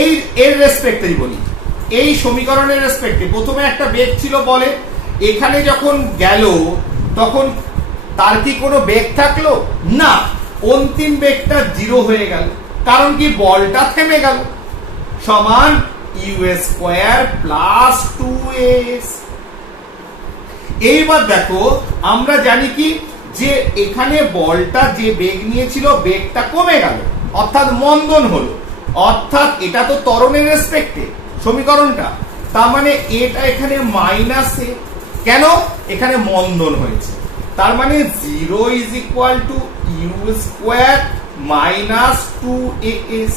এই এর রেসপেক্টে বলি, এই সমীকরণের রেসপেক্টে প্রথমে একটা বেগ ছিল বলে, এখানে যখন গেল তখন তার কি কোনো বেগ থাকলো না, অন্তিম বেগটা 0 হয়ে গেল, কারণ কি বলটা থেমে গেল, সমান ইউ স্কয়ার প্লাস 2s। এইবার দেখো, আমরা জানি কি যে এখানে বলটা যে বেগ নিয়েছিল, বেগটা কমে গেল, অর্থাৎ মন্দন হলো, অর্থাৎ এটা তো ত্বরণের রেসপেক্টে সমীকরণটা, তার মানে এটা এখানে মাইনাস এ, কেন? এখানে মন্দন হয়েছে, তার মানে 0 is equal to U square minus 2as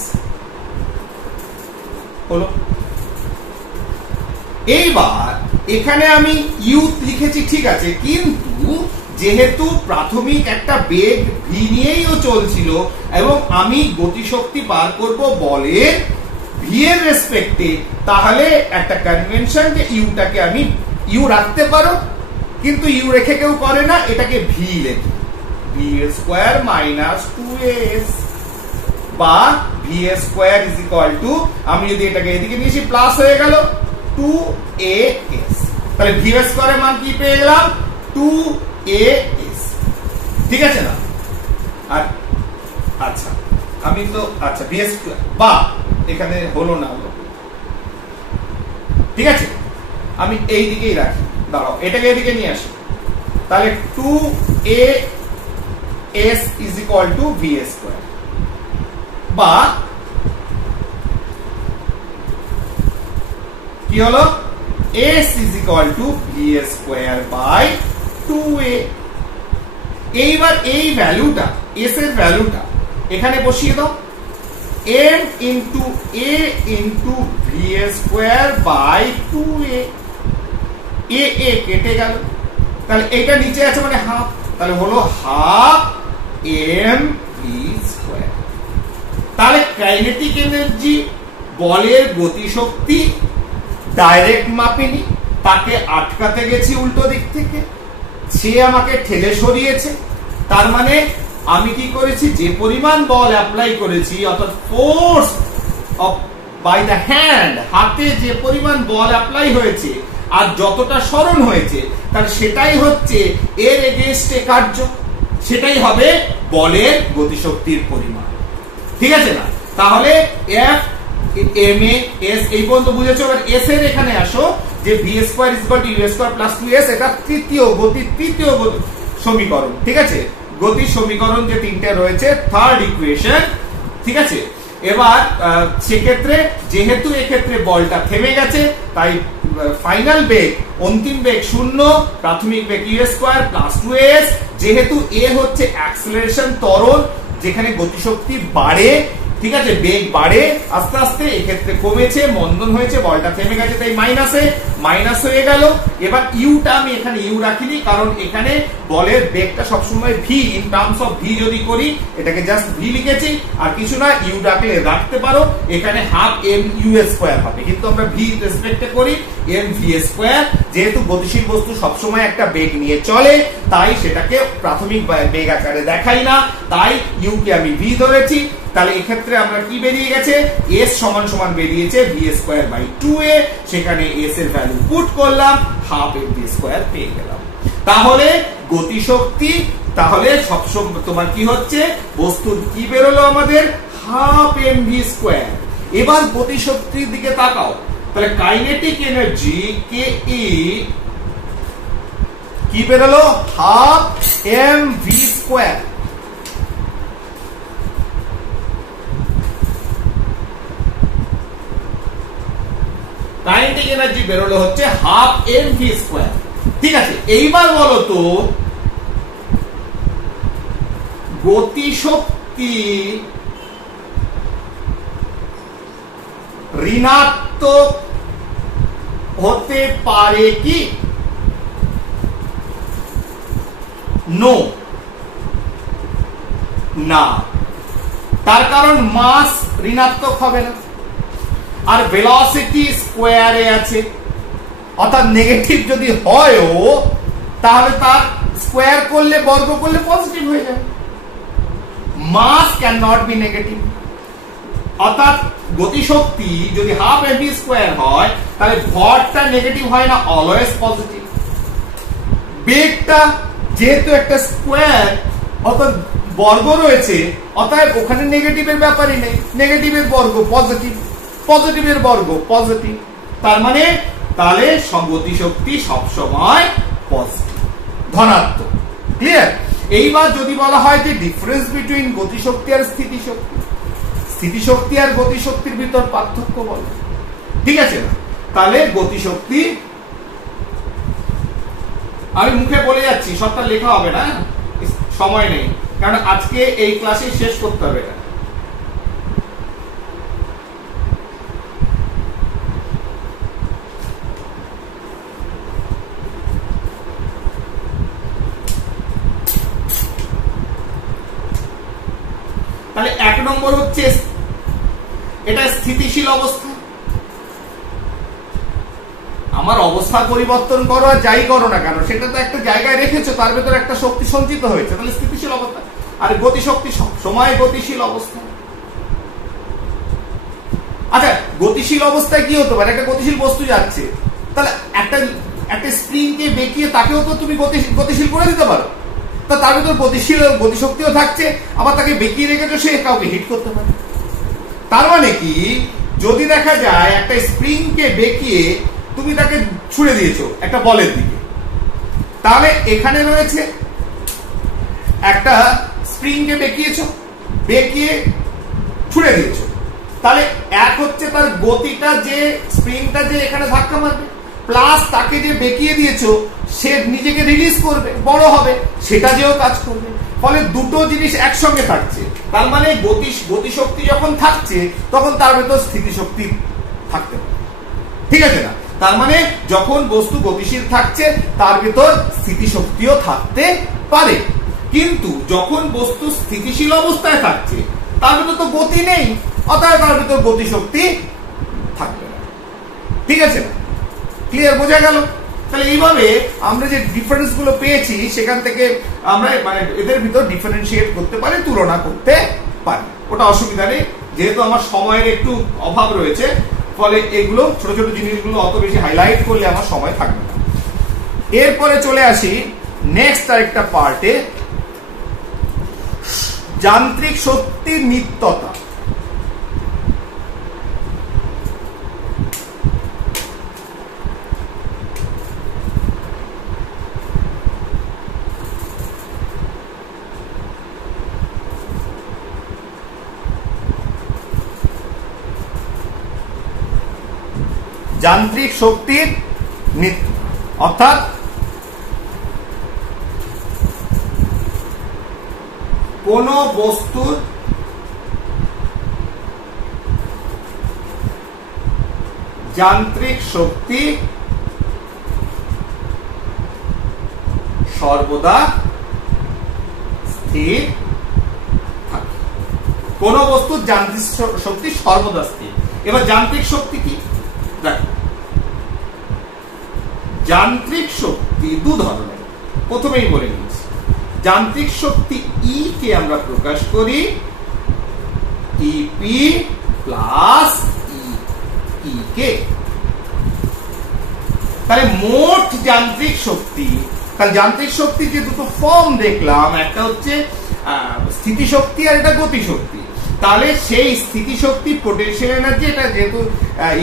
হলো। এইবার এখানে আমি ইউ লিখেছি, ঠিক আছে, কিন্তু যেহেতু প্রাথমিক একটা বেগ ভি নিয়েই চলছিল এবং আমি গতিশক্তি বার করব বলের ভি এর রেসপেক্টে, তাহলে একটা কনভেনশন যে ইউটাকে আমি ইউ রাখতে পারো, কিন্তু ইউ রেখে কেউ করে না, এটাকে ভি লেখি, ভি স্কয়ার মাইনাস 2as, বা V square is equal two, আমি যদি এটাকে এদিকে নিয়েছি প্লাস হয়ে গেল 2as। তাহলে ভি স্কয়ারের মান কি পেয়ে গেলাম, 2as। ঠিক আছে না? আর আচ্ছা আমি তো আচ্ছা bs বা এখানে হলো না, ঠিক আছে আমি এই দিকেই রাখি, দাঁড়াও এটাকে এদিকে নিয়ে আসি। তাহলে 2as is equal to v square, বা কি হলো s is equal to v square by 2a। এইবার এই ভ্যালুটা s এর ভ্যালুটা এখানে বসিয়ে দাও, m into a into v square by 2a। a কেটে গেল, তাহলে এটা নিচে আছে মানে হাফ, তাহলে হলো হাফ m v স্কয়ার। তাহলে কাইনেটিক এনার্জি বলের গতিশক্তি ডাইরেক্ট মাপিনি, তাকে আটকাতে গেছি উল্টো দিক থেকে, সে আমাকে ঠেলে সরিয়েছে। তার মানে আমি কি করেছি, যে পরিমাণ বল অ্যাপ্লাই করেছি অর্থাৎ force of by the hand, হাতে যে পরিমাণ বল অ্যাপ্লাই হয়েছে আর যতটা সরণ হয়েছে, তাহলে সেটাই হচ্ছে এর এগেইনস্টে কার্য, সেটাই হবে বলের গতিশক্তির পরিমাণ। ঠিক আছে না? তাহলে F m a s এই পর্যন্ত বুঝেছো। এবার s এর এখানে আসো, যে v square is equal two u square plus 2s, এটা তৃতীয় সমীকরণ। ঠিক আছে, গতির সমীকরণ যে তিনটে রয়েছে, থার্ড ইকুয়েশন। ঠিক আছে, এবার সেক্ষেত্রে যেহেতু এক্ষেত্রে বলটা থেমে গেছে, তাই ফাইনাল বেগ, অন্তিম বেগ 0, প্রাথমিক বেগ u স্কয়ার প্লাস 2s। যেহেতু a হচ্ছে অ্যাক্সিলারেশন, ত্বরণ, যেখানে গতিশক্তি বাড়ে, ঠিক আছে, বেগ বাড়ে আস্তে আস্তে, এক্ষেত্রে কমেছে, মন্দন হয়েছে, বলটা থেমে গেছে, তাই মাইনাস হয়ে গেল। এবার ইউটা আমি এখানে ইউ রাখিনি, কারণ এখানে বলের বেগটা সবসময় V, in terms of V যদি করি, এটাকে জাস্ট ভি লিখেছি, আর কিছু না, ইউ রাখলে রাখতে পারো, এখানে হাফ এম ইউ স্কয়ার হবে, কিন্তু আমরা ভি রেসপেক্টে করি এম ভি স্কয়ার। যেহেতু গতিশীল বস্তু সবসময় একটা বেগ নিয়ে চলে, তাই সেটাকে প্রাথমিক বেগ আকারে দেখাই না, তাই ইউ কে আমি ভি ধরেছি। তাহলে এক্ষেত্রে আমরা কি বেরিয়ে গেছে, s সমান সমান বেরিয়েছে v স্কয়ার বাই 2a, সেখানে s এর ভ্যালু পুট করলাম, হাফ m v স্কয়ার পেয়ে গেলাম। তাহলে গতিশক্তি, তাহলে সবসময় তোমার কি হচ্ছে, বস্তুর কি বেরোলো আমাদের, হাফ m v স্কয়ার। এবার গতিশক্তির দিকে তাকাও, তাহলে কাইনেটিক এনার্জি কে ই কি বেরোলো, half m v square. Kinetic energy বেরোলো হচ্ছে হাফ এম ভি স্কয়ার। ঠিক আছে, এইবার বলো তো গতিশক্তি ঋণাত্মক হতে পারে কি? নো, না। তার কারণ মাস ঋণাত্মক হবে না, আর ভেলোসিটি স্কোয়ারে আছে, অর্থাৎ নেগেটিভ যদি হয়ও, তাহলে তার স্কোয়ার করলে, বর্গ করলে পজিটিভ হয়ে যায়। মাস ক্যান নট বি নেগেটিভ, অর্থাৎ গতিশক্তি যদি হাফ এম ভি স্কোয়ার হয়, তাহলে ভরটা নেগেটিভ হয় না, অলওয়েজ পজিটিভ। বেগটা যেহেতু একটা স্কোয়ার, অর্থাৎ বর্গ রয়েছে, অতএব ওখানে নেগেটিভের ব্যাপারই নেই, নেগেটিভের বর্গ পজিটিভ, পজিটিভের বর্গ পজিটিভ। তার মানে তাহলে গতিশক্তি সবসময় পজিটিভ, ধনাত্মক। ক্লিয়ার? এইবার যদি বলা হয় যে ডিফারেন্স বিটুইন গতিশক্তি আর স্থিতিশক্তি, স্থিতিশক্তি আর গতিশক্তির ভিতর পার্থক্য বলো। ঠিক আছে না? তাহলে গতিশক্তি আমি মুখে বলে যাচ্ছি, সবটা লেখা হবে না, সময় নেই, কারণ আজকে এই ক্লাসে শেষ করতে হবে না। তাহলে 1 নম্বর হচ্ছে এটা স্থিতিশীল অবস্থা। আমার অবস্থা পরিবর্তন করো আর যাই করো না কেন, সেটা তো একটা জায়গায় রেখেছো, তার ভেতরে একটা শক্তি সঞ্চিত হয়েছে, তাহলে স্থিতিশীল অবস্থা। আর গতিশক্তি সবসময় গতিশীল অবস্থা। আচ্ছা, গতিশীল অবস্থায় কি হতে পারে, একটা গতিশীল বস্তু যাচ্ছে, তাহলে একটা স্প্রিং কে বেঁকিয়ে তাকেও তো তুমি গতিশীল করে দিতে পারো। তার ভিতর গতিশক্তিও থাকছে, আবার তাকে বেঁকিয়ে রেখেছো, সে কাউকে হিট করতে পারে। তার মানে কি, যদি দেখা যায় একটা স্প্রিং কে বেঁকিয়ে তুমি তাকে ছুড়ে দিয়েছো একটা বলের দিকে, তাহলে এখানে রয়েছে একটা স্প্রিং কে বেঁকিয়ে ছুড়ে দিয়েছো, তাহলে এক হচ্ছে তার গতিটা, যে স্প্রিংটা যে এখানে ধাক্কা মারবে, প্লাস তাকে যে বেঁকিয়ে দিয়েছো সে নিজেকে রিলিজ করবে, বড় হবে, সেটা যেও কাজ করবে। ফলে দুটো জিনিস একসঙ্গে থাকছে। তার মানে গতিশক্তি যখন থাকছে তখন তার ভেতর স্থিতিশক্তি থাকতে পারে, ঠিক আছে না? তার মানে যখন বস্তু গতিশীল থাকছে তার ভেতর স্থিতিশক্তিও থাকতে পারে, কিন্তু যখন বস্তু স্থিতিশীল অবস্থায় থাকছে তার ভেতর তো গতি নেই, অতএব তার ভেতর গতিশক্তি থাকবে না, ঠিক আছে না? ক্লিয়ার, বোঝা গেল? তাহলে এইভাবে আমরা যে ডিফারেন্স গুলো পেয়েছি সেখান থেকে আমরা মানে এদের ভিতর ডিফারেন্সিয়েট করতে পারি, তুলনা করতে পারি, ওটা অসুবিধা নেই। যেহেতু আমার সময়ের একটু অভাব রয়েছে, ফলে এগুলো ছোট ছোট জিনিসগুলো অত বেশি হাইলাইট করলে আমার সময় থাকবে না। এরপরে চলে আসি নেক্সট আরেকটা পার্টে, যান্ত্রিক শক্তির নিত্যতা। যান্ত্রিক শক্তির নিত্য, অর্থাৎ কোন বস্তুর যান্ত্রিক শক্তি সর্বদা স্থির থাকে। কোন বস্তুর যান্ত্রিক শক্তি সর্বদা স্থির। এবার যান্ত্রিক শক্তি কি? দেখো, যান্ত্রিক শক্তি দু ধরনের, প্রথমেই বলে নিচ্ছি। যান্ত্রিক শক্তি ই কে আমরা প্রকাশ করি ইপি প্লাস ই কে। তাহলে মোট যান্ত্রিক শক্তি, তাহলে যান্ত্রিক শক্তি যে দুটো ফর্ম দেখলাম, একটা হচ্ছে স্থিতিশক্তি আর একটা গতিশক্তি। তাহলে সেই স্থিতিশক্তি পোটেনশিয়াল এনার্জি, এটা যেহেতু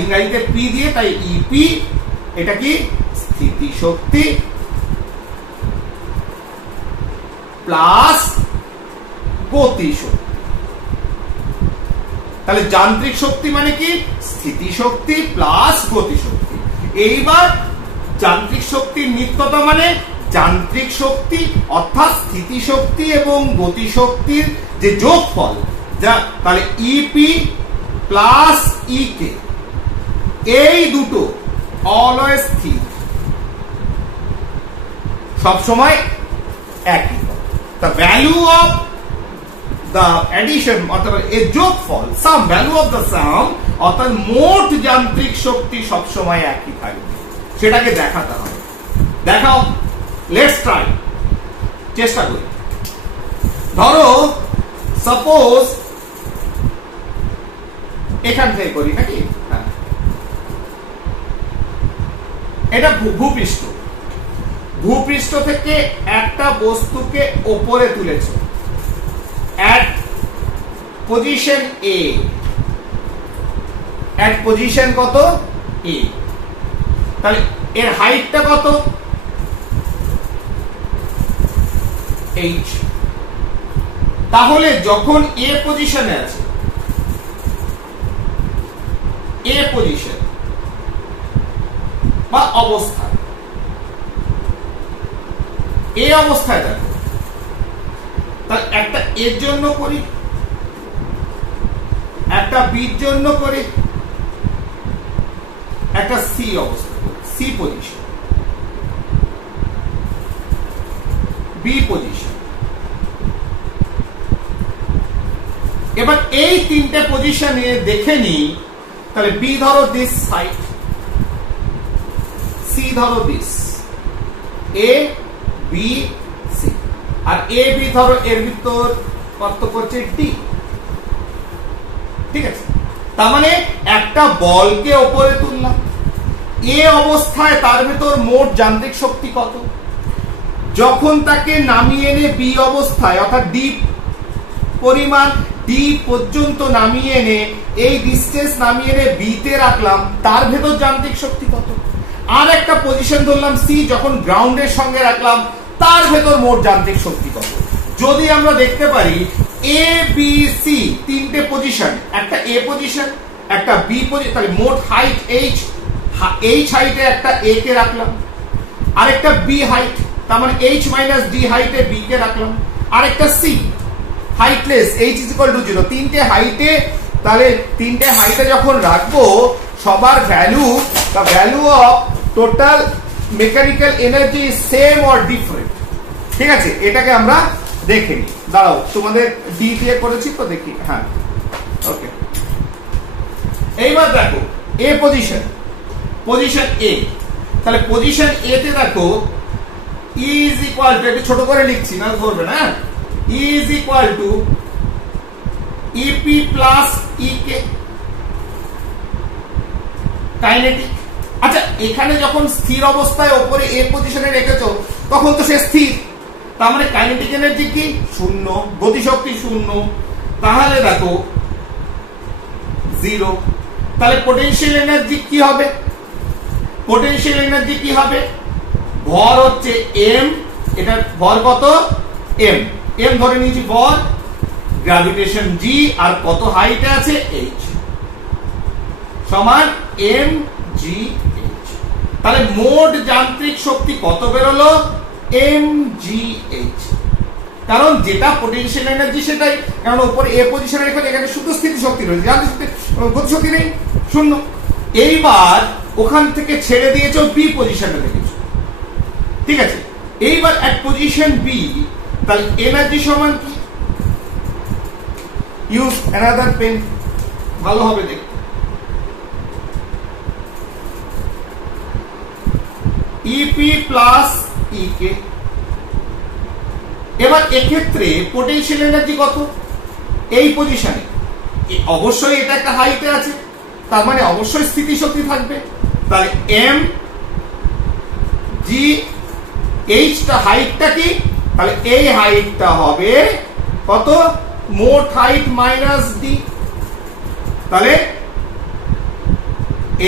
ইংরেজিতে পি দিয়ে, তাই ইপি, এটা কি স্থিতিশক্তি প্লাস গতিশক্তি। তাহলে যান্ত্রিক শক্তি মানে কি? স্থিতিশক্তি প্লাস গতিশক্তি। এইবার যান্ত্রিক শক্তির নিত্যতা মানে যান্ত্রিক শক্তি অর্থাৎ স্থিতিশক্তি এবং গতিশক্তির যে যোগফল, তাহলে ইপি প্লাস ইকে, এই দুটো অলওয়েজ স্থির, সবসময় একই। The value of the addition অর্থাৎ এর যোগফল, সাম ভ্যালু অফ দ্য সাম, অর্থাৎ মোট যান্ত্রিক শক্তি সবসময় একই থাকবে, সেটাকে দেখাতে হবে। দেখাও, লেটস ট্রাই, চেষ্টা করি। ধরো সাপোজ এখান থেকে করি নাকি, হ্যাঁ, এটা ভূপৃষ্ঠ, ভূপৃষ্ঠ থেকে একটা বস্তুকে ওপরে তুলেছ at position A, at position কত A, তাহলে এর হাইটটা কত h। তাহলে যখন A পজিশনে আছে, A পজিশন বা অবস্থা, এই অবস্থায় দেখো, তাহলে একটা এর জন্য করি, একটা বির জন্য করি, একটা সি অবস্থা করি, সি পজিশন, বি পজিশন। এবার এই তিনটে পজিশনে দেখে নি, তাহলে বি ধরো দিস সাইড, সি ধরো দিস, এ বি সি, আর এ বি ধরো এর ভিতর পার্থক্য হচ্ছে ডি, ঠিক আছে? তার মানে একটা বলকে উপরে তুললাম, এ অবস্থায় তার ভিতর মোট যান্ত্রিক শক্তি কত? যখন তাকে নামিয়ে এনে বি অবস্থায় অর্থাৎ ডি পরিমাণ ডি পর্যন্ত নামিয়ে এনে এই ডিসটেন্স নামিয়ে এনে বি তে রাখলাম, তার ভেতর যান্ত্রিক শক্তি কত? আর একটা পজিশন ধরলাম সি, যখন গ্রাউন্ডের সঙ্গে রাখলাম তার ভেতর মোট যান্ত্রিক শক্তি কত? যদি আমরা দেখতে পারি এ বি সি তিনটে পজিশন, একটা এ পজিশন একটা বি পজিশন, তাহলে মোট হাইট এইচ হাইটে একটা এ কে রাখলাম, আরেকটা বি হাইট, তার মানে এইচ মাইনাস ডি হাইটে বি কে রাখলাম, আরেকটা C heightless H is equal to 0। তিনটে হাইটে, তাহলে তিনটে হাইটে যখন রাখবো সবার value, the value of total mechanical energy same or different. ঠিক আছে, এটাকে আমরা দেখে নিই। দাঁড়াও, তোমাদের ডি দিয়ে করেছি তো, দেখি। হ্যাঁ, ওকে। এইবার দেখো এ পজিশন এ, তাহলে পজিশন এ তে দেখো ই ইজ ইকুয়াল টু, একটু ছোট করে লিখছি না, ধরবে না, E is equal to EP plus E K kinetic. আচ্ছা, এখানে যখন স্থির অবস্থায় উপরে এ পজিশনে রেখেছো তখন তো সে স্থির, তার মানে কাইনেটিক এনার্জি কি? শূন্য, গতিশক্তি শূন্য, তাহলে দেখো 0। তাহলে পোটেনশিয়াল এনার্জি কি হবে? পোটেনশিয়াল এনার্জি কি হবে? ভর হচ্ছে এম, এটা ভর কত? এম, এম ধরে নিয়েছি ভর, গ্র্যাভিটেশন জি, আর কত হাইটে আছে? এইচ, সমান এম জি এইচ। তাহলে মোট যান্ত্রিক শক্তি কত বেরোলো? M G H. কারণ যেটা পোটেনশিয়াল এনার্জি সেটাই, কারণ উপরে এ পজিশনে রেখে এখানে শুধু স্থিতি শক্তি রয়েছে, যান্ত্রিক শক্তি, গতি শক্তি নেই, শূন্য। এইবার ওখান থেকে ছেড়ে দিয়েছো বি পজিশনে রেখেছো, ঠিক আছে। এইবার এক পজিশন বি, তাহলে এনার্জি সমান কি? ইউজ অ্যানাদার পেন, ভালো হবে দেখতে। ইপি প্লাস ই কে। এবার এক্ষেত্রে পোটেনশিয়াল এনার্জি কত? এই পজিশনে অবশ্যই এটা একটা হাইটে আছে, তার মানে অবশ্যই স্থিতি শক্তি থাকবে। তাহলে এম জি এইচটা হাইটটা কি? তাহলে এই হাইটটা হবে কত? মোট হাইট মাইনাস ডি, তাহলে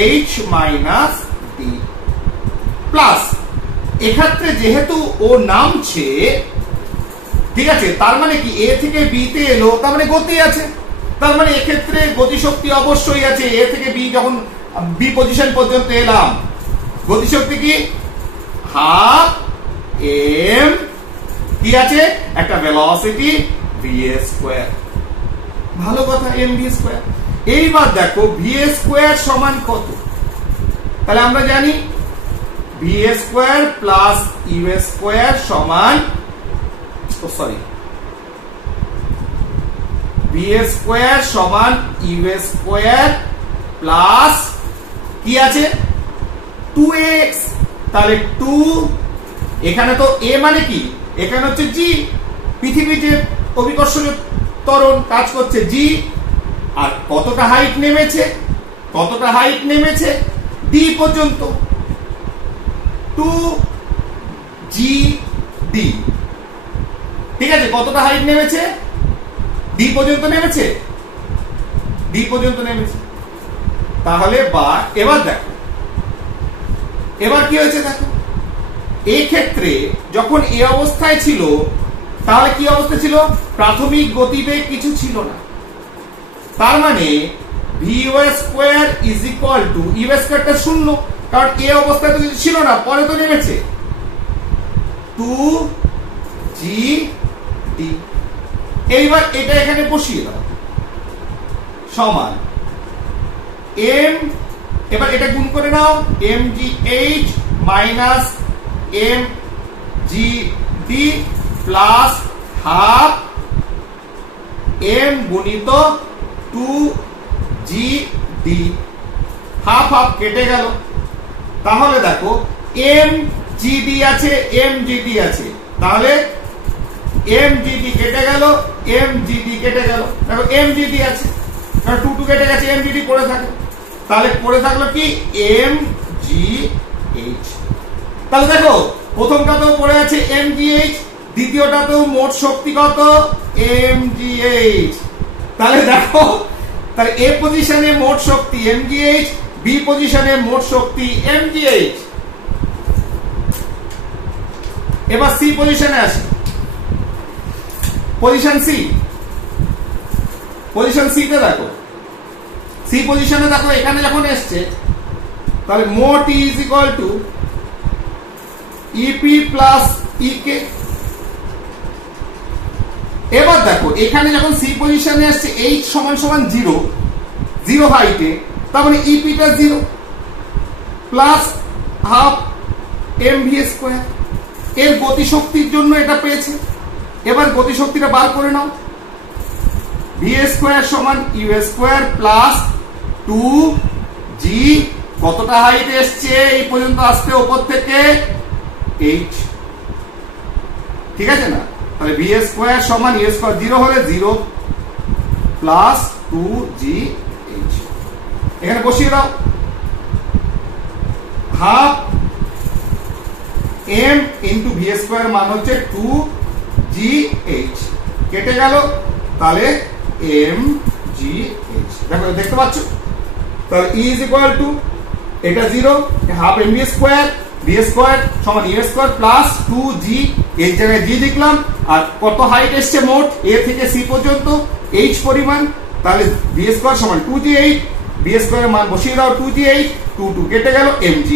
এইচ মাইনাস ডি প্লাস, এক্ষেত্রে যেহেতু ও নামছে, ঠিক আছে, তার মানে কি এ থেকে বি তে এলো, তার মানে গতি আছে, তার মানে এক্ষেত্রে গতিশক্তি অবশ্যই আছে। এ থেকে বি, যখন বি পজিশন পর্যন্ত এলাম, গতিশক্তি কি? হাফ এম কি আছে? একটা ভেলোসিটি ভি স্কয়ার, ভালো কথা, এম ভি স্কয়ার। এইবার দেখো ভি স্কয়ার সমান কত? তাহলে আমরা জানি V square plus U square সমান, সরি, ভি স্কয়ার সমান ইউ স্কয়ার প্লাস কি আছে? 2x। তাহলে 2, এখানে তো এ মানে কি? এখানে হচ্ছে জি, পৃথিবীতে অভিকর্ষজ ত্বরণ কাজ করছে জি, আর কতটা হাইট নেমেছে? কতটা হাইট নেমেছে? ডি পর্যন্ত, 2gd, ঠিক আছে। কতটা হাইট নেমেছে? ডি পর্যন্ত নেমেছে, ডি পর্যন্ত নেমেছে। তাহলে বা এবার দেখো, এবার কি হয়েছে দেখো, এই ক্ষেত্রে যখন এই অবস্থায় ছিল, তাহলে কি অবস্থা ছিল? প্রাথমিক গতিবেগ কিছু ছিল না, তার মানে V square is equal to, U স্কয়ারটা শূন্য, কারণ এই অবস্থায় তো কিছু ছিল না, পরে তো নেমেছে, 2gd। এইবার এটা এখানে বসিয়ে দাও, সমান এম, এবার এটা গুণ করে নাও, M G H minus M G D plus half M গুণিত 2gd, হাফ হাফ কেটে গেল। তাহলে দেখো এম জিডি আছে, এম জিডি আছে, তাহলে এম জিডি কেটে গেল, এম জিডি কেটে গেল, দেখো এম জিডি আছে, কারণ 2 কেটে গেছে, এম জিডি পড়ে থাকে, তাহলে পড়ে থাকলো কি? M G H. তাহলে দেখো প্রথমটাতেও পড়ে আছে mgh, দ্বিতীয়টাতেও মোট শক্তি কত mgh। তাহলে দেখো, তাহলে এ পজিশনে মোট শক্তি mgh, বি পজিশনে মোট শক্তি mgh। এবার সি পজিশনে আসি, পজিশন সি, পজিশন সি তে দেখো, সি পজিশনে দেখো এখানে যখন এসছে তাহলে মোট E is equal to EP plus EK. এবার দেখো এখানে যখন সি পজিশনে আসছে এইচ সমান সমান 0, 0 হাইটে, তার মানে ইপিটা 0 প্লাস হাফ এমভি স্কয়ার। এর গতিশক্তির জন্য এটা পেয়েছে। এবার গতিশক্তিটা বার করে নাও, ভি স্কয়ার সমান ইউ স্কয়ার প্লাস 2g, কতটা হাইট এসছে এই পর্যন্ত আসতে উপর থেকে h, ঠিক আছে না? তাহলে ভি স্কয়ার সমান ইউ স্কয়ার 0 হলে 0 প্লাস 2gh, এখানে বসিয়ে দাও, half m into V square মান হচ্ছে 2gh, কেটে গেল, তাহলে mgh। দেখো দেখতে পাচ্ছ, তাহলে e ইজ ইকুয়াল টু এটা 0, half mv square, V square সমান ইউ স্কয়ার প্লাস 2g, এর জায়গায় g লিখলাম। আর কত হাইট এসছে মোট a থেকে c পর্যন্ত h পরিমাণ, তাহলে ভি স্কয়ার সমান 2gh, ভি স্কয়ারের মান বসিয়ে দাও 2gh, 2 কেটে গেল mgh।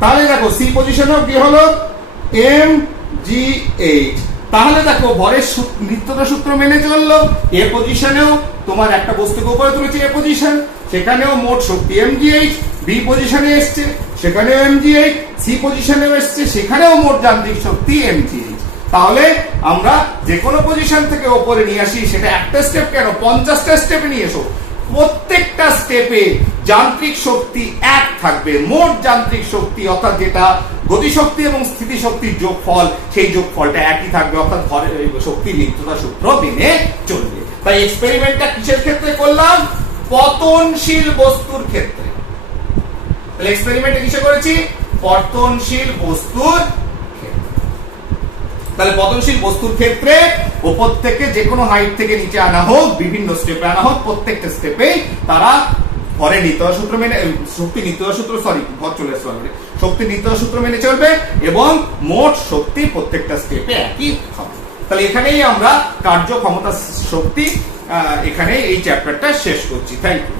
তাহলে দেখো সি পজিশনেও কি হলো mgh। তাহলে দেখো ভরের নিত্যতা সূত্র মেনে চললো। এ পজিশনেও তোমার একটা বস্তুকে উপরে তুলেছে এ পজিশন, সেখানেও মোট শক্তি mgh, বি পজিশনে এসছে সেখানেও mgh, সি পজিশনেও এসছে সেখানেও মোট যান্ত্রিক শক্তি mgh। তাহলে আমরা যে কোনো পজিশন থেকে উপরে নিয়ে আসি, সেটা একটা স্টেপ কেন 50টা স্টেপে নিয়ে এসো, প্রত্যেকটা স্টেপে যান্ত্রিক শক্তি এক থাকবে। মোট যান্ত্রিক শক্তি অর্থাৎ যেটা গতিশক্তি এবং স্থিতি শক্তির যোগফল, সেই যোগফলটা একই থাকবে, অর্থাৎ ভরের শক্তির নিত্যতা সূত্র মেনে চলবে। তাই এক্সপেরিমেন্টটা কিসের ক্ষেত্রে করলাম? পতনশীল বস্তুর ক্ষেত্রে। তাহলে এক্সপেরিমেন্টে কিসে করেছি? পতনশীল বস্তুর ক্ষেত্রে। তাহলে পতনশীল বস্তুর ক্ষেত্রে উপর থেকে যে কোনো হাইট থেকে নিচে আনা হোক, বিভিন্ন স্টেপে আনা হোক, প্রত্যেকটা স্টেপে তারা ভরের নিত্যতা সূত্র মেনে, শক্তি নিত্যতা সূত্র, সরি ভর চলে আসছে অলরেডি, শক্তি নিত্যতা সূত্র মেনে চলবে এবং মোট শক্তি প্রত্যেকটা স্টেপে একই হবে। তাহলে এখানেই আমরা কার্য ক্ষমতা শক্তি, এখানে এই চ্যাপ্টারটা শেষ করছি। Thank you.